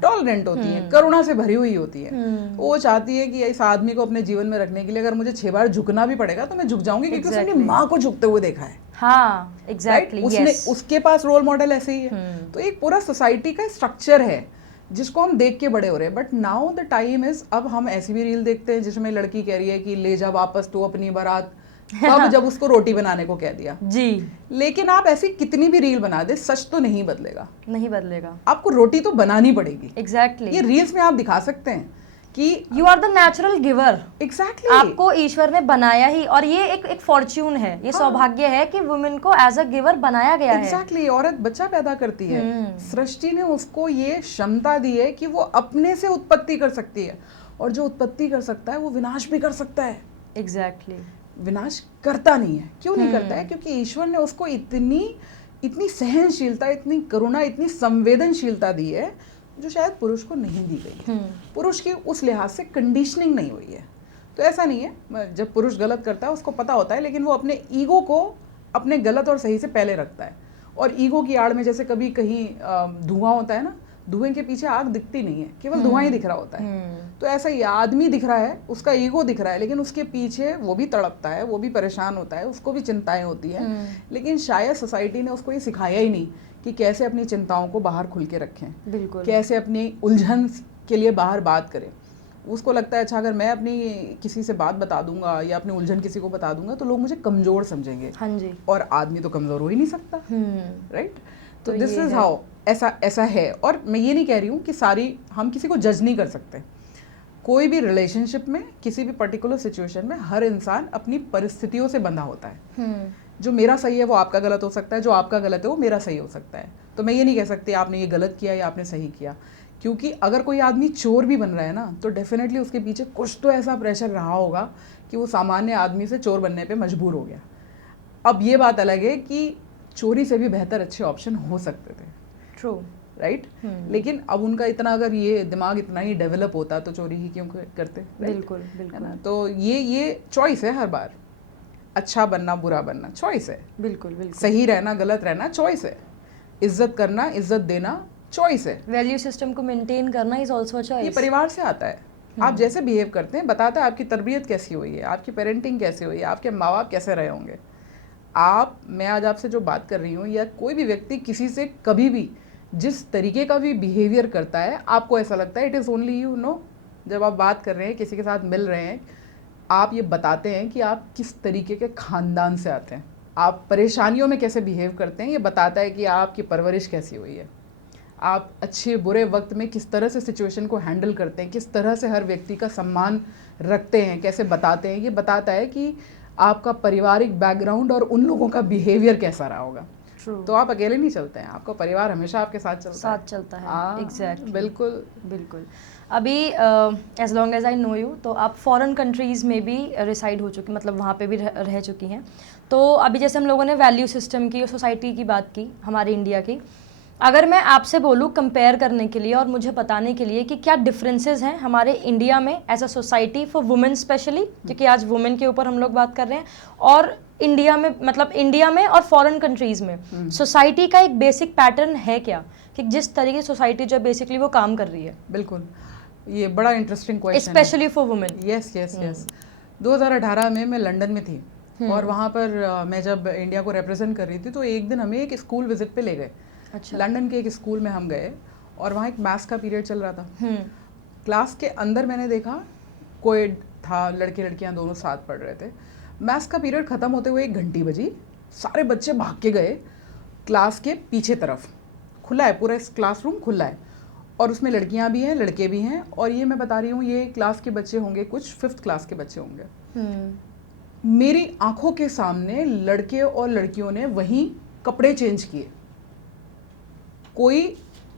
टॉलरेंट होती हैं, करुणा से भरी हुई होती है। वो चाहती है कि इस आदमी को अपने जीवन में रखने के लिए अगर मुझे 6 बार झुकना भी पड़ेगा तो मैं झुक जाऊंगी, क्योंकि उसने अपनी माँ को झुकते हुए देखा है। हाँ, एग्जैक्टली। उसने उसके पास रोल मॉडल ऐसे ही है। तो एक पूरा सोसाइटी का स्ट्रक्चर है जिसको हम देख के बड़े हो रहे हैं। But now the time is, अब हम ऐसी भी रील देखते हैं जिसमें लड़की कह रही है कि ले जा वापस तू अपनी बारात, अब जब उसको रोटी बनाने को कह दिया जी। लेकिन आप ऐसी कितनी भी रील बना दे, सच तो नहीं बदलेगा। आपको रोटी तो बनानी पड़ेगी। एग्जैक्टली। ये रील्स में आप दिखा सकते हैं कि you are the natural giver. Exactly. आपको ईश्वर ने बनाया ही, और ये एक फॉर्च्यून है, ये सौभाग्य है कि वुमेन को एज अ गिवर बनाया गया है। एग्जैक्टली। औरत बच्चा पैदा करती है, सृष्टि ने उसको ये क्षमता दी है कि वो अपने से उत्पत्ति कर सकती है, और जो उत्पत्ति कर सकता है वो विनाश भी कर सकता है। एग्जैक्टली। विनाश करता नहीं है। क्यों नहीं करता है? क्योंकि ईश्वर ने उसको इतनी सहनशीलता, इतनी करुणा, इतनी संवेदनशीलता दी है जो शायद पुरुष को नहीं दी गई। पुरुष की उस लिहाज से कंडीशनिंग नहीं हुई है। तो ऐसा नहीं है, जब पुरुष गलत करता है उसको पता होता है, लेकिन वो अपने ईगो को अपने गलत और सही से पहले रखता है। और ईगो की आड़ में जैसे कभी कहीं धुआं होता है ना, धुएं के पीछे आग दिखती नहीं है, केवल धुआं ही दिख रहा होता है। तो ऐसा ही आदमी दिख रहा है, उसका ईगो दिख रहा है, लेकिन उसके पीछे वो भी तड़पता है, वो भी परेशान होता है, उसको भी चिंताएं होती हैं। लेकिन शायद सोसाइटी ने उसको ये सिखाया ही नहीं कि कैसे अपनी चिंताओं को बाहर खुल के रखें, बिल्कुल, कैसे अपनी उलझन के लिए बाहर बात करें। उसको लगता है अच्छा अगर मैं अपनी किसी से बात बता दूंगा या अपनी उलझन किसी को बता दूंगा तो लोग मुझे कमज़ोर समझेंगे। हाँ जी। और आदमी तो कमज़ोर हो ही नहीं सकता। राइट। तो दिस इज़ हाउ ऐसा है। और मैं ये नहीं कह रही हूँ कि हम किसी को जज नहीं कर सकते। कोई भी रिलेशनशिप में, किसी भी पर्टिकुलर सिचुएशन में हर इंसान अपनी परिस्थितियों से बंधा होता है। जो मेरा सही है वो आपका गलत हो सकता है, जो आपका गलत है वो मेरा सही हो सकता है। तो मैं ये नहीं कह सकती आपने ये गलत किया या आपने सही किया, क्योंकि अगर कोई आदमी चोर भी बन रहा है ना तो डेफिनेटली उसके पीछे कुछ तो ऐसा प्रेशर रहा होगा कि वो सामान्य आदमी से चोर बनने पे मजबूर हो गया। अब ये बात अलग है कि चोरी से भी बेहतर अच्छे ऑप्शन हो सकते थे। ट्रू। राइट। लेकिन अब उनका इतना, अगर ये दिमाग इतना ही डेवलप होता तो चोरी ही क्यों करते। बिल्कुल बिल्कुल। है ना। तो ये चॉइस है। हर बार अच्छा बनना बुरा बनना चॉइस है। बिल्कुल बिल्कुल। सही रहना गलत रहना चॉइस है। इज्जत करना इज्जत देना चॉइस है। वैल्यू सिस्टम को मेंटेन करना इज ऑल्सो अ चॉइस। ये परिवार से आता है। आप जैसे बिहेव करते हैं बताता है आपकी तरबियत कैसी हुई है, आपकी पेरेंटिंग कैसी हुई है, आपके माँ बाप कैसे रहे होंगे। मैं आज आपसे जो बात कर रही हूँ, या कोई भी व्यक्ति किसी से कभी भी जिस तरीके का भी बिहेवियर करता है, आपको ऐसा लगता है it is only you know. जब आप बात कर रहे हैं, किसी के साथ मिल रहे हैं, आप ये बताते हैं कि आप किस तरीके के ख़ानदान से आते हैं, आप परेशानियों में कैसे बिहेव करते हैं, ये बताता है कि आपकी परवरिश कैसी हुई है, आप अच्छे बुरे वक्त में किस तरह से सिचुएशन को हैंडल करते हैं, किस तरह से हर व्यक्ति का सम्मान रखते हैं, कैसे बताते हैं। ये बताता है कि आपका पारिवारिक बैकग्राउंड और उन लोगों का बिहेवियर कैसा रहा होगा। True. तो आप अकेले नहीं चलते हैं, आपका परिवार हमेशा आपके साथ चलता है। हाँ, एग्जैक्टली, बिल्कुल बिल्कुल। अभी as long as I know you, तो आप फॉरेन कंट्रीज़ में भी रिसाइड हो चुकी, मतलब वहाँ पे भी रह चुकी हैं। तो अभी जैसे हम लोगों ने वैल्यू सिस्टम की और सोसाइटी की बात की, हमारे इंडिया की, अगर मैं आपसे बोलूँ कंपेयर करने के लिए और मुझे बताने के लिए कि क्या डिफरेंसेस हैं हमारे इंडिया में as a society for women especially, क्योंकि आज वुमेन के ऊपर हम लोग बात कर रहे हैं, और इंडिया में, मतलब इंडिया में और फॉरेन कंट्रीज़ में सोसाइटी का एक बेसिक पैटर्न है क्या, कि जिस तरीके से सोसाइटी जो बेसिकली वो काम कर रही है। बिल्कुल, ये बड़ा इंटरेस्टिंग क्वेश्चन है, स्पेशली फॉर वुमेन। यस 2018 में मैं लंदन में थी और वहाँ पर मैं जब इंडिया को रिप्रेजेंट कर रही थी तो एक दिन हमें एक स्कूल विजिट पे ले गए। अच्छा। लंदन के एक स्कूल में हम गए और वहाँ एक मैथ्स का पीरियड चल रहा था। क्लास के अंदर मैंने देखा कोएड था, लड़के लड़कियाँ दोनों साथ पढ़ रहे थे। मैथ्स का पीरियड ख़त्म होते हुए 1 घंटी बजी, सारे बच्चे भाग के गए क्लास के पीछे तरफ। खुला है पूरा, इस क्लासरूम खुला है और उसमें लड़कियां भी हैं लड़के भी हैं, और ये मैं बता रही हूँ ये क्लास के बच्चे होंगे, कुछ 5th क्लास के बच्चे होंगे। मेरी आंखों के सामने लड़के और लड़कियों ने वहीं कपड़े चेंज किए। कोई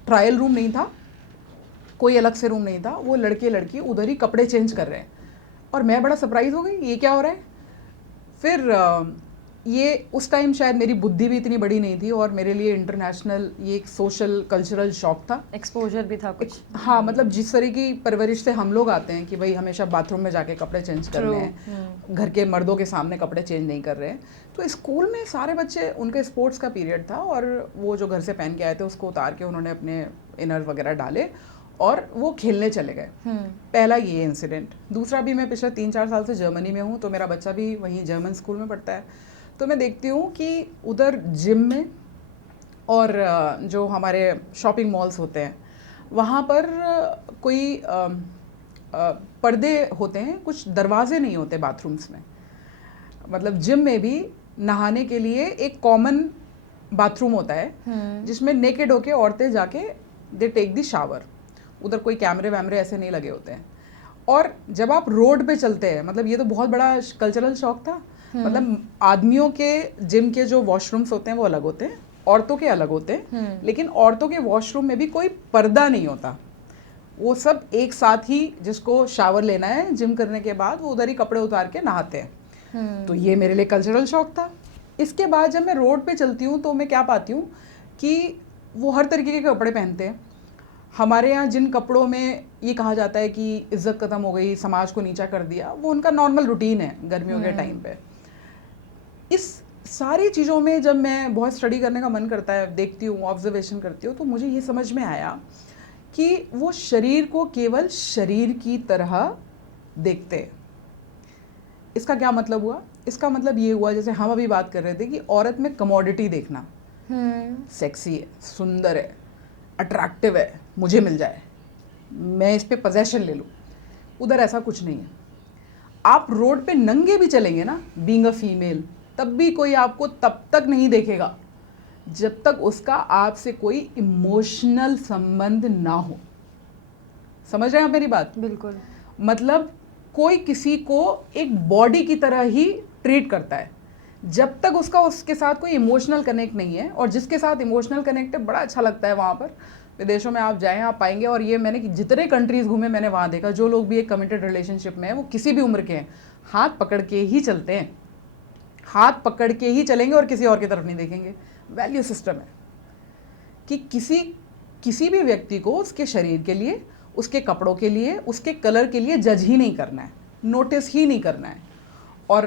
ट्रायल रूम नहीं था, कोई अलग से रूम नहीं था, वो लड़के लड़की उधर ही कपड़े चेंज कर रहे हैं और मैं बड़ा सरप्राइज हो गई, ये क्या हो रहा है। फिर ये उस टाइम शायद मेरी बुद्धि भी इतनी बड़ी नहीं थी और मेरे लिए इंटरनेशनल ये एक सोशल कल्चरल शॉक था, एक्सपोजर भी था कुछ। हाँ, मतलब जिस तरह की परवरिश से हम लोग आते हैं कि भाई हमेशा बाथरूम में जाके कपड़े चेंज करने हैं, घर के मर्दों के सामने कपड़े चेंज नहीं कर रहे हैं। तो स्कूल में सारे बच्चे, उनके स्पोर्ट्स का पीरियड था और वो जो घर से पहन के आए थे उसको उतार के उन्होंने अपने इनर वगैरह डाले और वो खेलने चले गए। पहला ये इंसिडेंट। दूसरा भी, मैं पिछले 3-4 साल से जर्मनी में हूँ तो मेरा बच्चा भी वहीं जर्मन स्कूल में पढ़ता है, तो मैं देखती हूँ कि उधर जिम में और जो हमारे शॉपिंग मॉल्स होते हैं वहाँ पर कोई पर्दे होते हैं, कुछ दरवाजे नहीं होते बाथरूम्स में। मतलब जिम में भी नहाने के लिए एक कॉमन बाथरूम होता है जिसमें नेकेड होके औरतें जाके दे टेक द शावर। उधर कोई कैमरे वैमरे ऐसे नहीं लगे होते हैं। और जब आप रोड पे चलते हैं, मतलब ये तो बहुत बड़ा कल्चरल शॉक था। मतलब आदमियों के जिम के जो वॉशरूम्स होते हैं वो अलग होते हैं, औरतों के अलग होते हैं, लेकिन औरतों के वॉशरूम में भी कोई पर्दा नहीं होता। वो सब एक साथ ही, जिसको शावर लेना है जिम करने के बाद, वो उधर ही कपड़े उतार के नहाते हैं। तो ये मेरे लिए कल्चरल शॉक था। इसके बाद जब मैं रोड पे चलती हूँ तो मैं क्या पाती हूँ कि वो हर तरीके के कपड़े पहनते हैं। हमारे यहाँ जिन कपड़ों में ये कहा जाता है कि इज्जत खत्म हो गई, समाज को नीचा कर दिया, वो उनका नॉर्मल रूटीन है गर्मियों के टाइम पे। इस सारी चीज़ों में जब मैं बहुत स्टडी करने का मन करता है, देखती हूँ, ऑब्जर्वेशन करती हूँ, तो मुझे ये समझ में आया कि वो शरीर को केवल शरीर की तरह देखते हैं। इसका क्या मतलब हुआ? इसका मतलब ये हुआ, जैसे हम अभी बात कर रहे थे कि औरत में कमोडिटी देखना, सेक्सी है, सुंदर है, अट्रैक्टिव है, मुझे मिल जाए, मैं इस पे पोजेशन ले लूँ। उधर ऐसा कुछ नहीं है। आप रोड पे नंगे भी चलेंगे ना, बीइंग अ फीमेल, तब भी कोई आपको तब तक नहीं देखेगा जब तक उसका आपसे कोई इमोशनल संबंध ना हो। समझ रहे हैं आप मेरी बात? बिल्कुल। मतलब कोई किसी को एक बॉडी की तरह ही ट्रीट करता है जब तक उसके साथ कोई इमोशनल कनेक्ट नहीं है। और जिसके साथ इमोशनल कनेक्ट है, बड़ा अच्छा लगता है वहाँ पर। विदेशों में आप जाएं, आप पाएंगे, और ये मैंने जितने कंट्रीज़ घूमे मैंने वहाँ देखा, जो लोग भी एक कमिटेड रिलेशनशिप में है, वो किसी भी उम्र के हैं, हाथ पकड़ के ही चलते हैं, हाथ पकड़ के ही चलेंगे और किसी और की तरफ नहीं देखेंगे। वैल्यू सिस्टम है कि किसी भी व्यक्ति को उसके शरीर के लिए, उसके कपड़ों के लिए, उसके कलर के लिए जज ही नहीं करना है, नोटिस ही नहीं करना है। और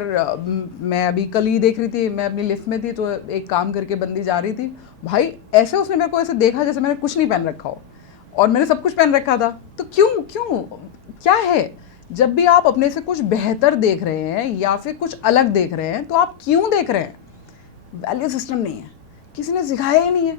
मैं अभी कल ही देख रही थी, मैं अपनी लिफ्ट में थी तो एक काम करके बंदी जा रही थी, भाई ऐसे उसने मेरे को ऐसे देखा जैसे मैंने कुछ नहीं पहन रखा हो, और मैंने सब कुछ पहन रखा था। तो क्यों क्या है? जब भी आप अपने से कुछ बेहतर देख रहे हैं या फिर कुछ अलग देख रहे हैं, तो आप क्यों देख रहे हैं? वैल्यू सिस्टम नहीं है, किसी ने सिखाया ही नहीं है।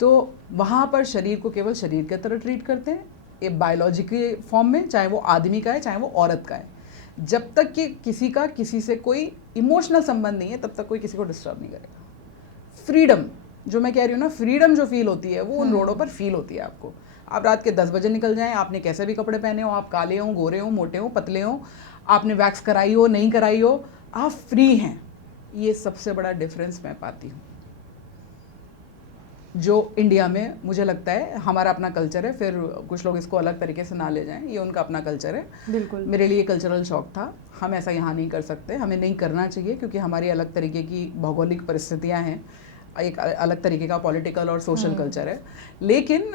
तो वहाँ पर शरीर को केवल शरीर की तरह ट्रीट करते हैं, ये बायोलॉजिकल फॉर्म में, चाहे वो आदमी का है चाहे वो औरत का है। जब तक कि किसी का किसी से कोई इमोशनल संबंध नहीं है, तब तक कोई किसी को डिस्टर्ब नहीं करेगा। फ्रीडम जो मैं कह रही हूँ ना, फ्रीडम जो फील होती है वो उन रोडों पर फील होती है आपको। आप रात के 10 बजे निकल जाएं, आपने कैसे भी कपड़े पहने हो, आप काले हो, गोरे हो, मोटे हो, पतले हो, आपने वैक्स कराई हो, नहीं कराई हो, आप फ्री हैं, ये सबसे बड़ा डिफरेंस मैं पाती हूँ। जो इंडिया में मुझे लगता है हमारा अपना कल्चर है, फिर कुछ लोग इसको अलग तरीके से ना ले जाएं, ये उनका अपना कल्चर है। बिल्कुल। मेरे लिए कल्चरल शॉक था, हम ऐसा यहाँ नहीं कर सकते, हमें नहीं करना चाहिए, क्योंकि हमारी अलग तरीके की भौगोलिक परिस्थितियाँ हैं, एक अलग तरीके का पॉलिटिकल और सोशल कल्चर है। लेकिन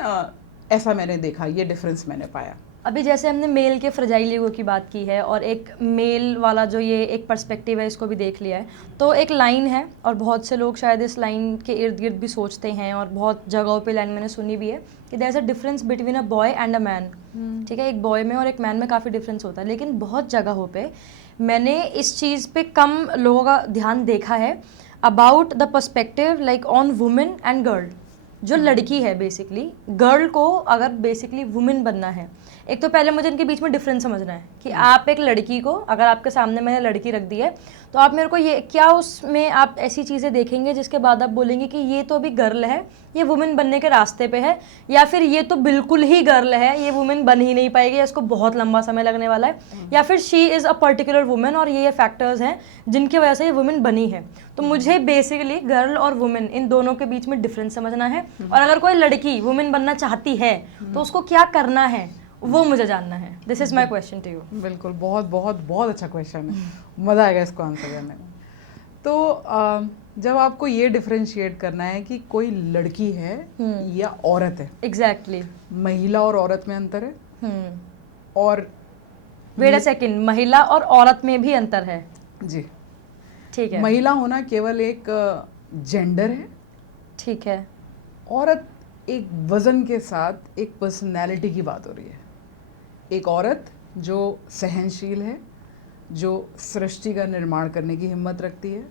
ऐसा मैंने देखा, ये डिफरेंस मैंने पाया। अभी जैसे हमने मेल के फ्रजाइल ईगो की बात की है और एक मेल वाला जो ये एक पर्सपेक्टिव है इसको भी देख लिया है, तो एक लाइन है और बहुत से लोग शायद इस लाइन के इर्द गिर्द भी सोचते हैं और बहुत जगहों पे लाइन मैंने सुनी भी है कि there is a difference between a boy and a man. ठीक है, एक बॉय में और एक मैन में काफ़ी डिफरेंस होता है, लेकिन बहुत जगहों पे मैंने इस चीज़ पे कम लोगों का ध्यान देखा है about the perspective like on women and girl. जो लड़की है बेसिकली, गर्ल को अगर बेसिकली वुमेन बनना है, एक तो पहले मुझे इनके बीच में डिफरेंस समझना है कि आप एक लड़की को, अगर आपके सामने मैंने लड़की रख दी है, तो आप मेरे को ये क्या उसमें आप ऐसी चीज़ें देखेंगे जिसके बाद आप बोलेंगे कि ये तो अभी गर्ल है, ये वुमेन बनने के रास्ते पे है, या फिर ये तो बिल्कुल ही गर्ल है, ये वुमेन बन ही नहीं पाएगी, इसको बहुत लंबा समय लगने वाला है, या फिर she is a particular women और ये फैक्टर्स हैं जिनकी वजह से ये वुमेन बनी है। तो मुझे बेसिकली गर्ल और वुमेन इन दोनों के बीच में डिफरेंस समझना है, और अगर कोई लड़की वुमेन बनना चाहती है तो उसको क्या करना है वो मुझे जानना है। This is my question to you. बिल्कुल, बहुत बहुत बहुत अच्छा क्वेश्चन है, मज़ा आएगा इसको आंसर करने में। तो जब आपको ये डिफरेंशिएट करना है कि कोई लड़की है या औरत है, एग्जैक्टली। महिला और औरत में अंतर है। और वेट अ सेकंड, महिला और औरत में भी अंतर है? जी, ठीक है। महिला होना केवल एक जेंडर है, ठीक है। औरत एक वजन के साथ एक पर्सनैलिटी की बात हो रही है। एक औरत जो सहनशील है, जो सृष्टि का निर्माण करने की हिम्मत रखती है,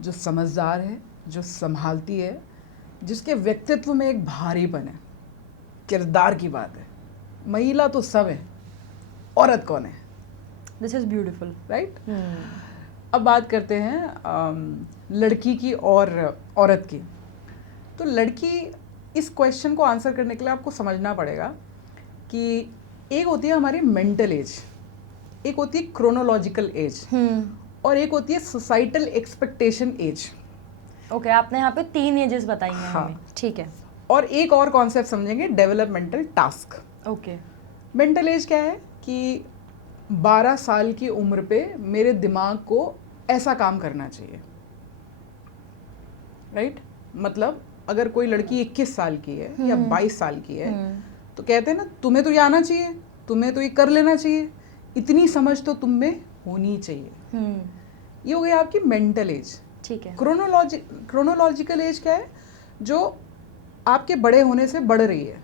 जो समझदार है, जो संभालती है, जिसके व्यक्तित्व में एक भारीपन है, किरदार की बात है। महिला तो सब है, औरत कौन है? This is beautiful, right. अब बात करते हैं लड़की की और औरत की। तो लड़की, इस क्वेश्चन को आंसर करने के लिए आपको समझना पड़ेगा कि एक होती है हमारी मेंटल एज, एक होती है क्रोनोलॉजिकल एज, और एक होती है सोसाइटल एक्सपेक्टेशन एज। ओके, आपने यहाँ पे 3 एजेस बताई हैं हाँ। हमें। ठीक है। और एक और कॉन्सेप्ट समझेंगे, developmental task. Okay. Mental as क्या है कि 12 साल की उम्र पे मेरे दिमाग को ऐसा काम करना चाहिए, राइट। मतलब अगर कोई लड़की 21 साल की है या 22 साल की है, तो कहते हैं ना, तुम्हें तो ये आना चाहिए, तुम्हें तो ये कर लेना चाहिए, इतनी समझ तो तुम में होनी चाहिए। ये हो गई आपकी मेंटल एज। ठीक है। क्रोनोलॉजिकल एज क्या है? जो आपके बड़े होने से बढ़ रही है।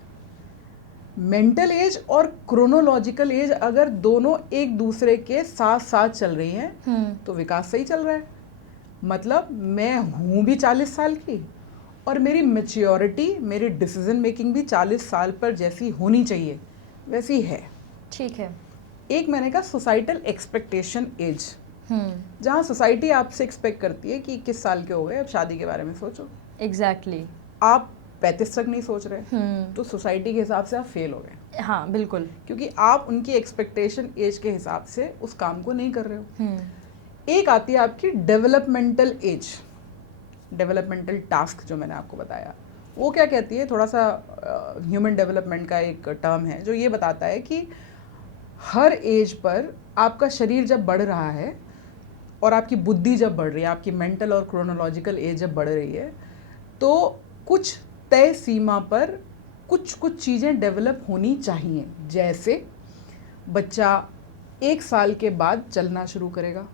मेंटल एज और क्रोनोलॉजिकल एज अगर दोनों एक दूसरे के साथ साथ चल रही हैं तो विकास सही चल रहा है। मतलब मैं हूँ भी 40 साल की, और मेरी मैच्योरिटी, मेरी डिसीजन मेकिंग भी 40 साल पर जैसी होनी चाहिए वैसी है। ठीक है। एक मैंने कहा सोसाइटल एक्सपेक्टेशन एज, जहाँ सोसाइटी आपसे एक्सपेक्ट करती है कि 21 साल के हो गए, अब शादी के बारे में सोचो। एग्जैक्टली। आप 35 तक नहीं सोच रहे, तो सोसाइटी के हिसाब से आप फेल हो गए। हाँ बिल्कुल, क्योंकि आप उनकी एक्सपेक्टेशन एज के हिसाब से उस काम को नहीं कर रहे हो। एक आती है आपकी डेवलपमेंटल एज, डेवलपमेंटल टास्क जो मैंने आपको बताया, वो क्या कहती है? थोड़ा सा ह्यूमन डेवलपमेंट का एक टर्म है जो ये बताता है कि हर एज पर आपका शरीर जब बढ़ रहा है और आपकी बुद्धि जब बढ़ रही है, आपकी मेंटल और क्रोनोलॉजिकल एज जब बढ़ रही है, तो कुछ तय सीमा पर कुछ कुछ चीज़ें डेवलप होनी चाहिए। जैसे बच्चा 1 साल के बाद चलना शुरू करेगा।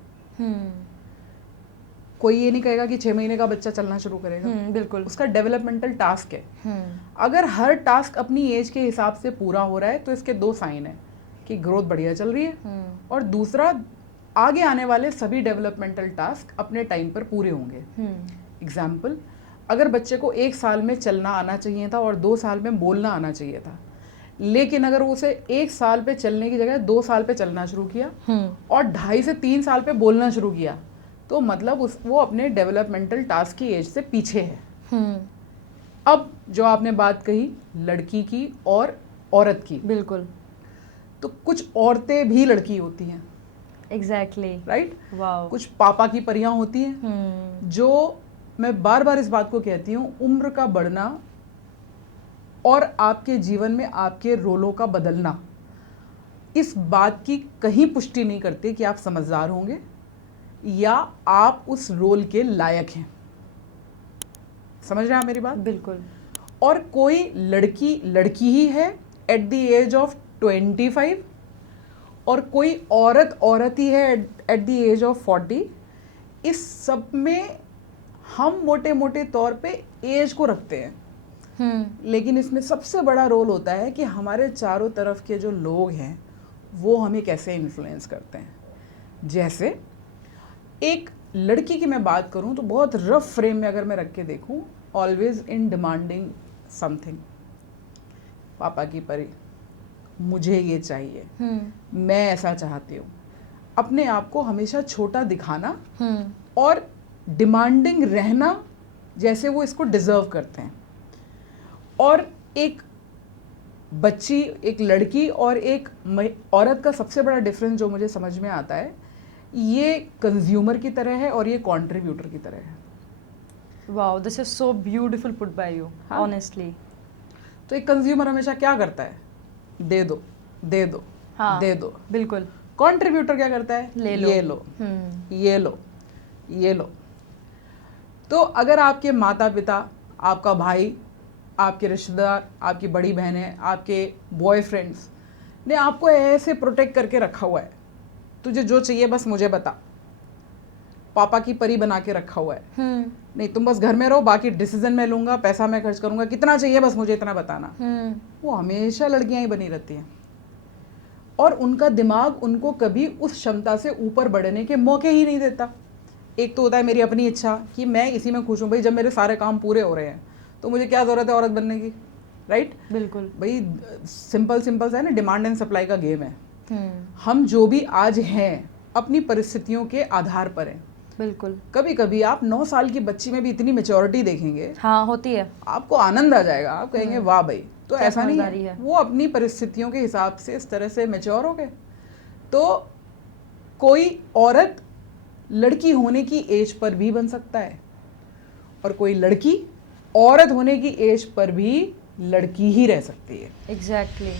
कोई ये नहीं कहेगा कि 6 महीने का बच्चा चलना शुरू करेगा। बिल्कुल। उसका डेवलपमेंटल टास्क है। अगर हर टास्क अपनी एज के हिसाब से पूरा हो रहा है तो इसके 2 साइन है कि ग्रोथ बढ़िया चल रही है, और दूसरा आगे आने वाले सभी डेवलपमेंटल टास्क अपने टाइम पर पूरे होंगे। एग्जाम्पल, अगर बच्चे को 1 साल में चलना आना चाहिए था और 2 साल में बोलना आना चाहिए था, लेकिन अगर उसे 1 साल पे चलने की जगह 2 साल पे चलना शुरू किया और 2.5 से 3 साल पे बोलना शुरू किया, तो मतलब वो अपने डेवलपमेंटल टास्क की एज से पीछे है। अब जो आपने बात कही लड़की की और औरत की, बिल्कुल, तो कुछ औरतें भी लड़की होती हैं। एग्जैक्टली। राइट? वाओ। कुछ पापा की परियां होती हैं, जो मैं बार बार इस बात को कहती हूँ, उम्र का बढ़ना और आपके जीवन में आपके रोलों का बदलना इस बात की कहीं पुष्टि नहीं करते कि आप समझदार होंगे या आप उस रोल के लायक हैं। समझ रहे हैं आप मेरी बात? बिल्कुल। और कोई लड़की लड़की ही है एट द एज ऑफ 25 और कोई औरत औरत ही है एट द एज ऑफ 40। इस सब में हम मोटे मोटे तौर पे एज को रखते हैं, लेकिन इसमें सबसे बड़ा रोल होता है कि हमारे चारों तरफ के जो लोग हैं वो हमें कैसे इन्फ्लुएंस करते हैं। जैसे एक लड़की की मैं बात करूं तो बहुत रफ फ्रेम में अगर मैं रख के देखूं, ऑलवेज इन डिमांडिंग समथिंग। पापा की परी, मुझे ये चाहिए, मैं ऐसा चाहती हूँ, अपने आप को हमेशा छोटा दिखाना और डिमांडिंग रहना जैसे वो इसको डिजर्व करते हैं। और एक बच्ची, एक लड़की और एक औरत का सबसे बड़ा डिफरेंस जो मुझे समझ में आता है, ये कंज्यूमर की तरह है और ये कंट्रीब्यूटर की तरह है। Wow, this is so beautiful put buy you, honestly. तो एक कंज्यूमर हमेशा क्या करता है? दे दो, दे दो, हाँ, दे दो। बिल्कुल। कंट्रीब्यूटर क्या करता है? ले लो, ये लो, ये लो, ये लो। तो अगर आपके माता पिता, आपका भाई, आपके रिश्तेदार, आपकी बड़ी बहनें, आपके बॉयफ्रेंड्स ने आपको ऐसे प्रोटेक्ट करके रखा हुआ है, तुझे जो चाहिए बस मुझे बता, पापा की परी बना के रखा हुआ है, नहीं तुम बस घर में रहो, बाकी डिसीजन मैं लूंगा, पैसा मैं खर्च करूंगा, कितना चाहिए बस मुझे इतना बताना, वो हमेशा लड़कियां ही बनी रहती हैं। और उनका दिमाग उनको कभी उस क्षमता से ऊपर बढ़ने के मौके ही नहीं देता। एक तो होता है मेरी अपनी इच्छा कि मैं इसी में खुश हूँ, भाई जब मेरे सारे काम पूरे हो रहे हैं तो मुझे क्या ज़रूरत है औरत बनने की, राइट? बिल्कुल भाई सिंपल सिंपल सा है ना, डिमांड एंड सप्लाई का गेम है। हम जो भी आज हैं अपनी परिस्थितियों के आधार पर हैं। बिल्कुल। कभी कभी आप 9 साल की बच्ची में भी इतनी मेच्योरिटी देखेंगे, हाँ, होती है, आपको आनंद आ जाएगा, आप कहेंगे वाह भाई। तो क्या ऐसा नहीं समझदारी है, है। वो अपनी परिस्थितियों के हिसाब से इस तरह से मेच्योर हो गए। तो कोई औरत लड़की होने की एज पर भी बन सकता है और कोई लड़की औरत होने की एज पर भी लड़की ही रह सकती है। एग्जैक्टली।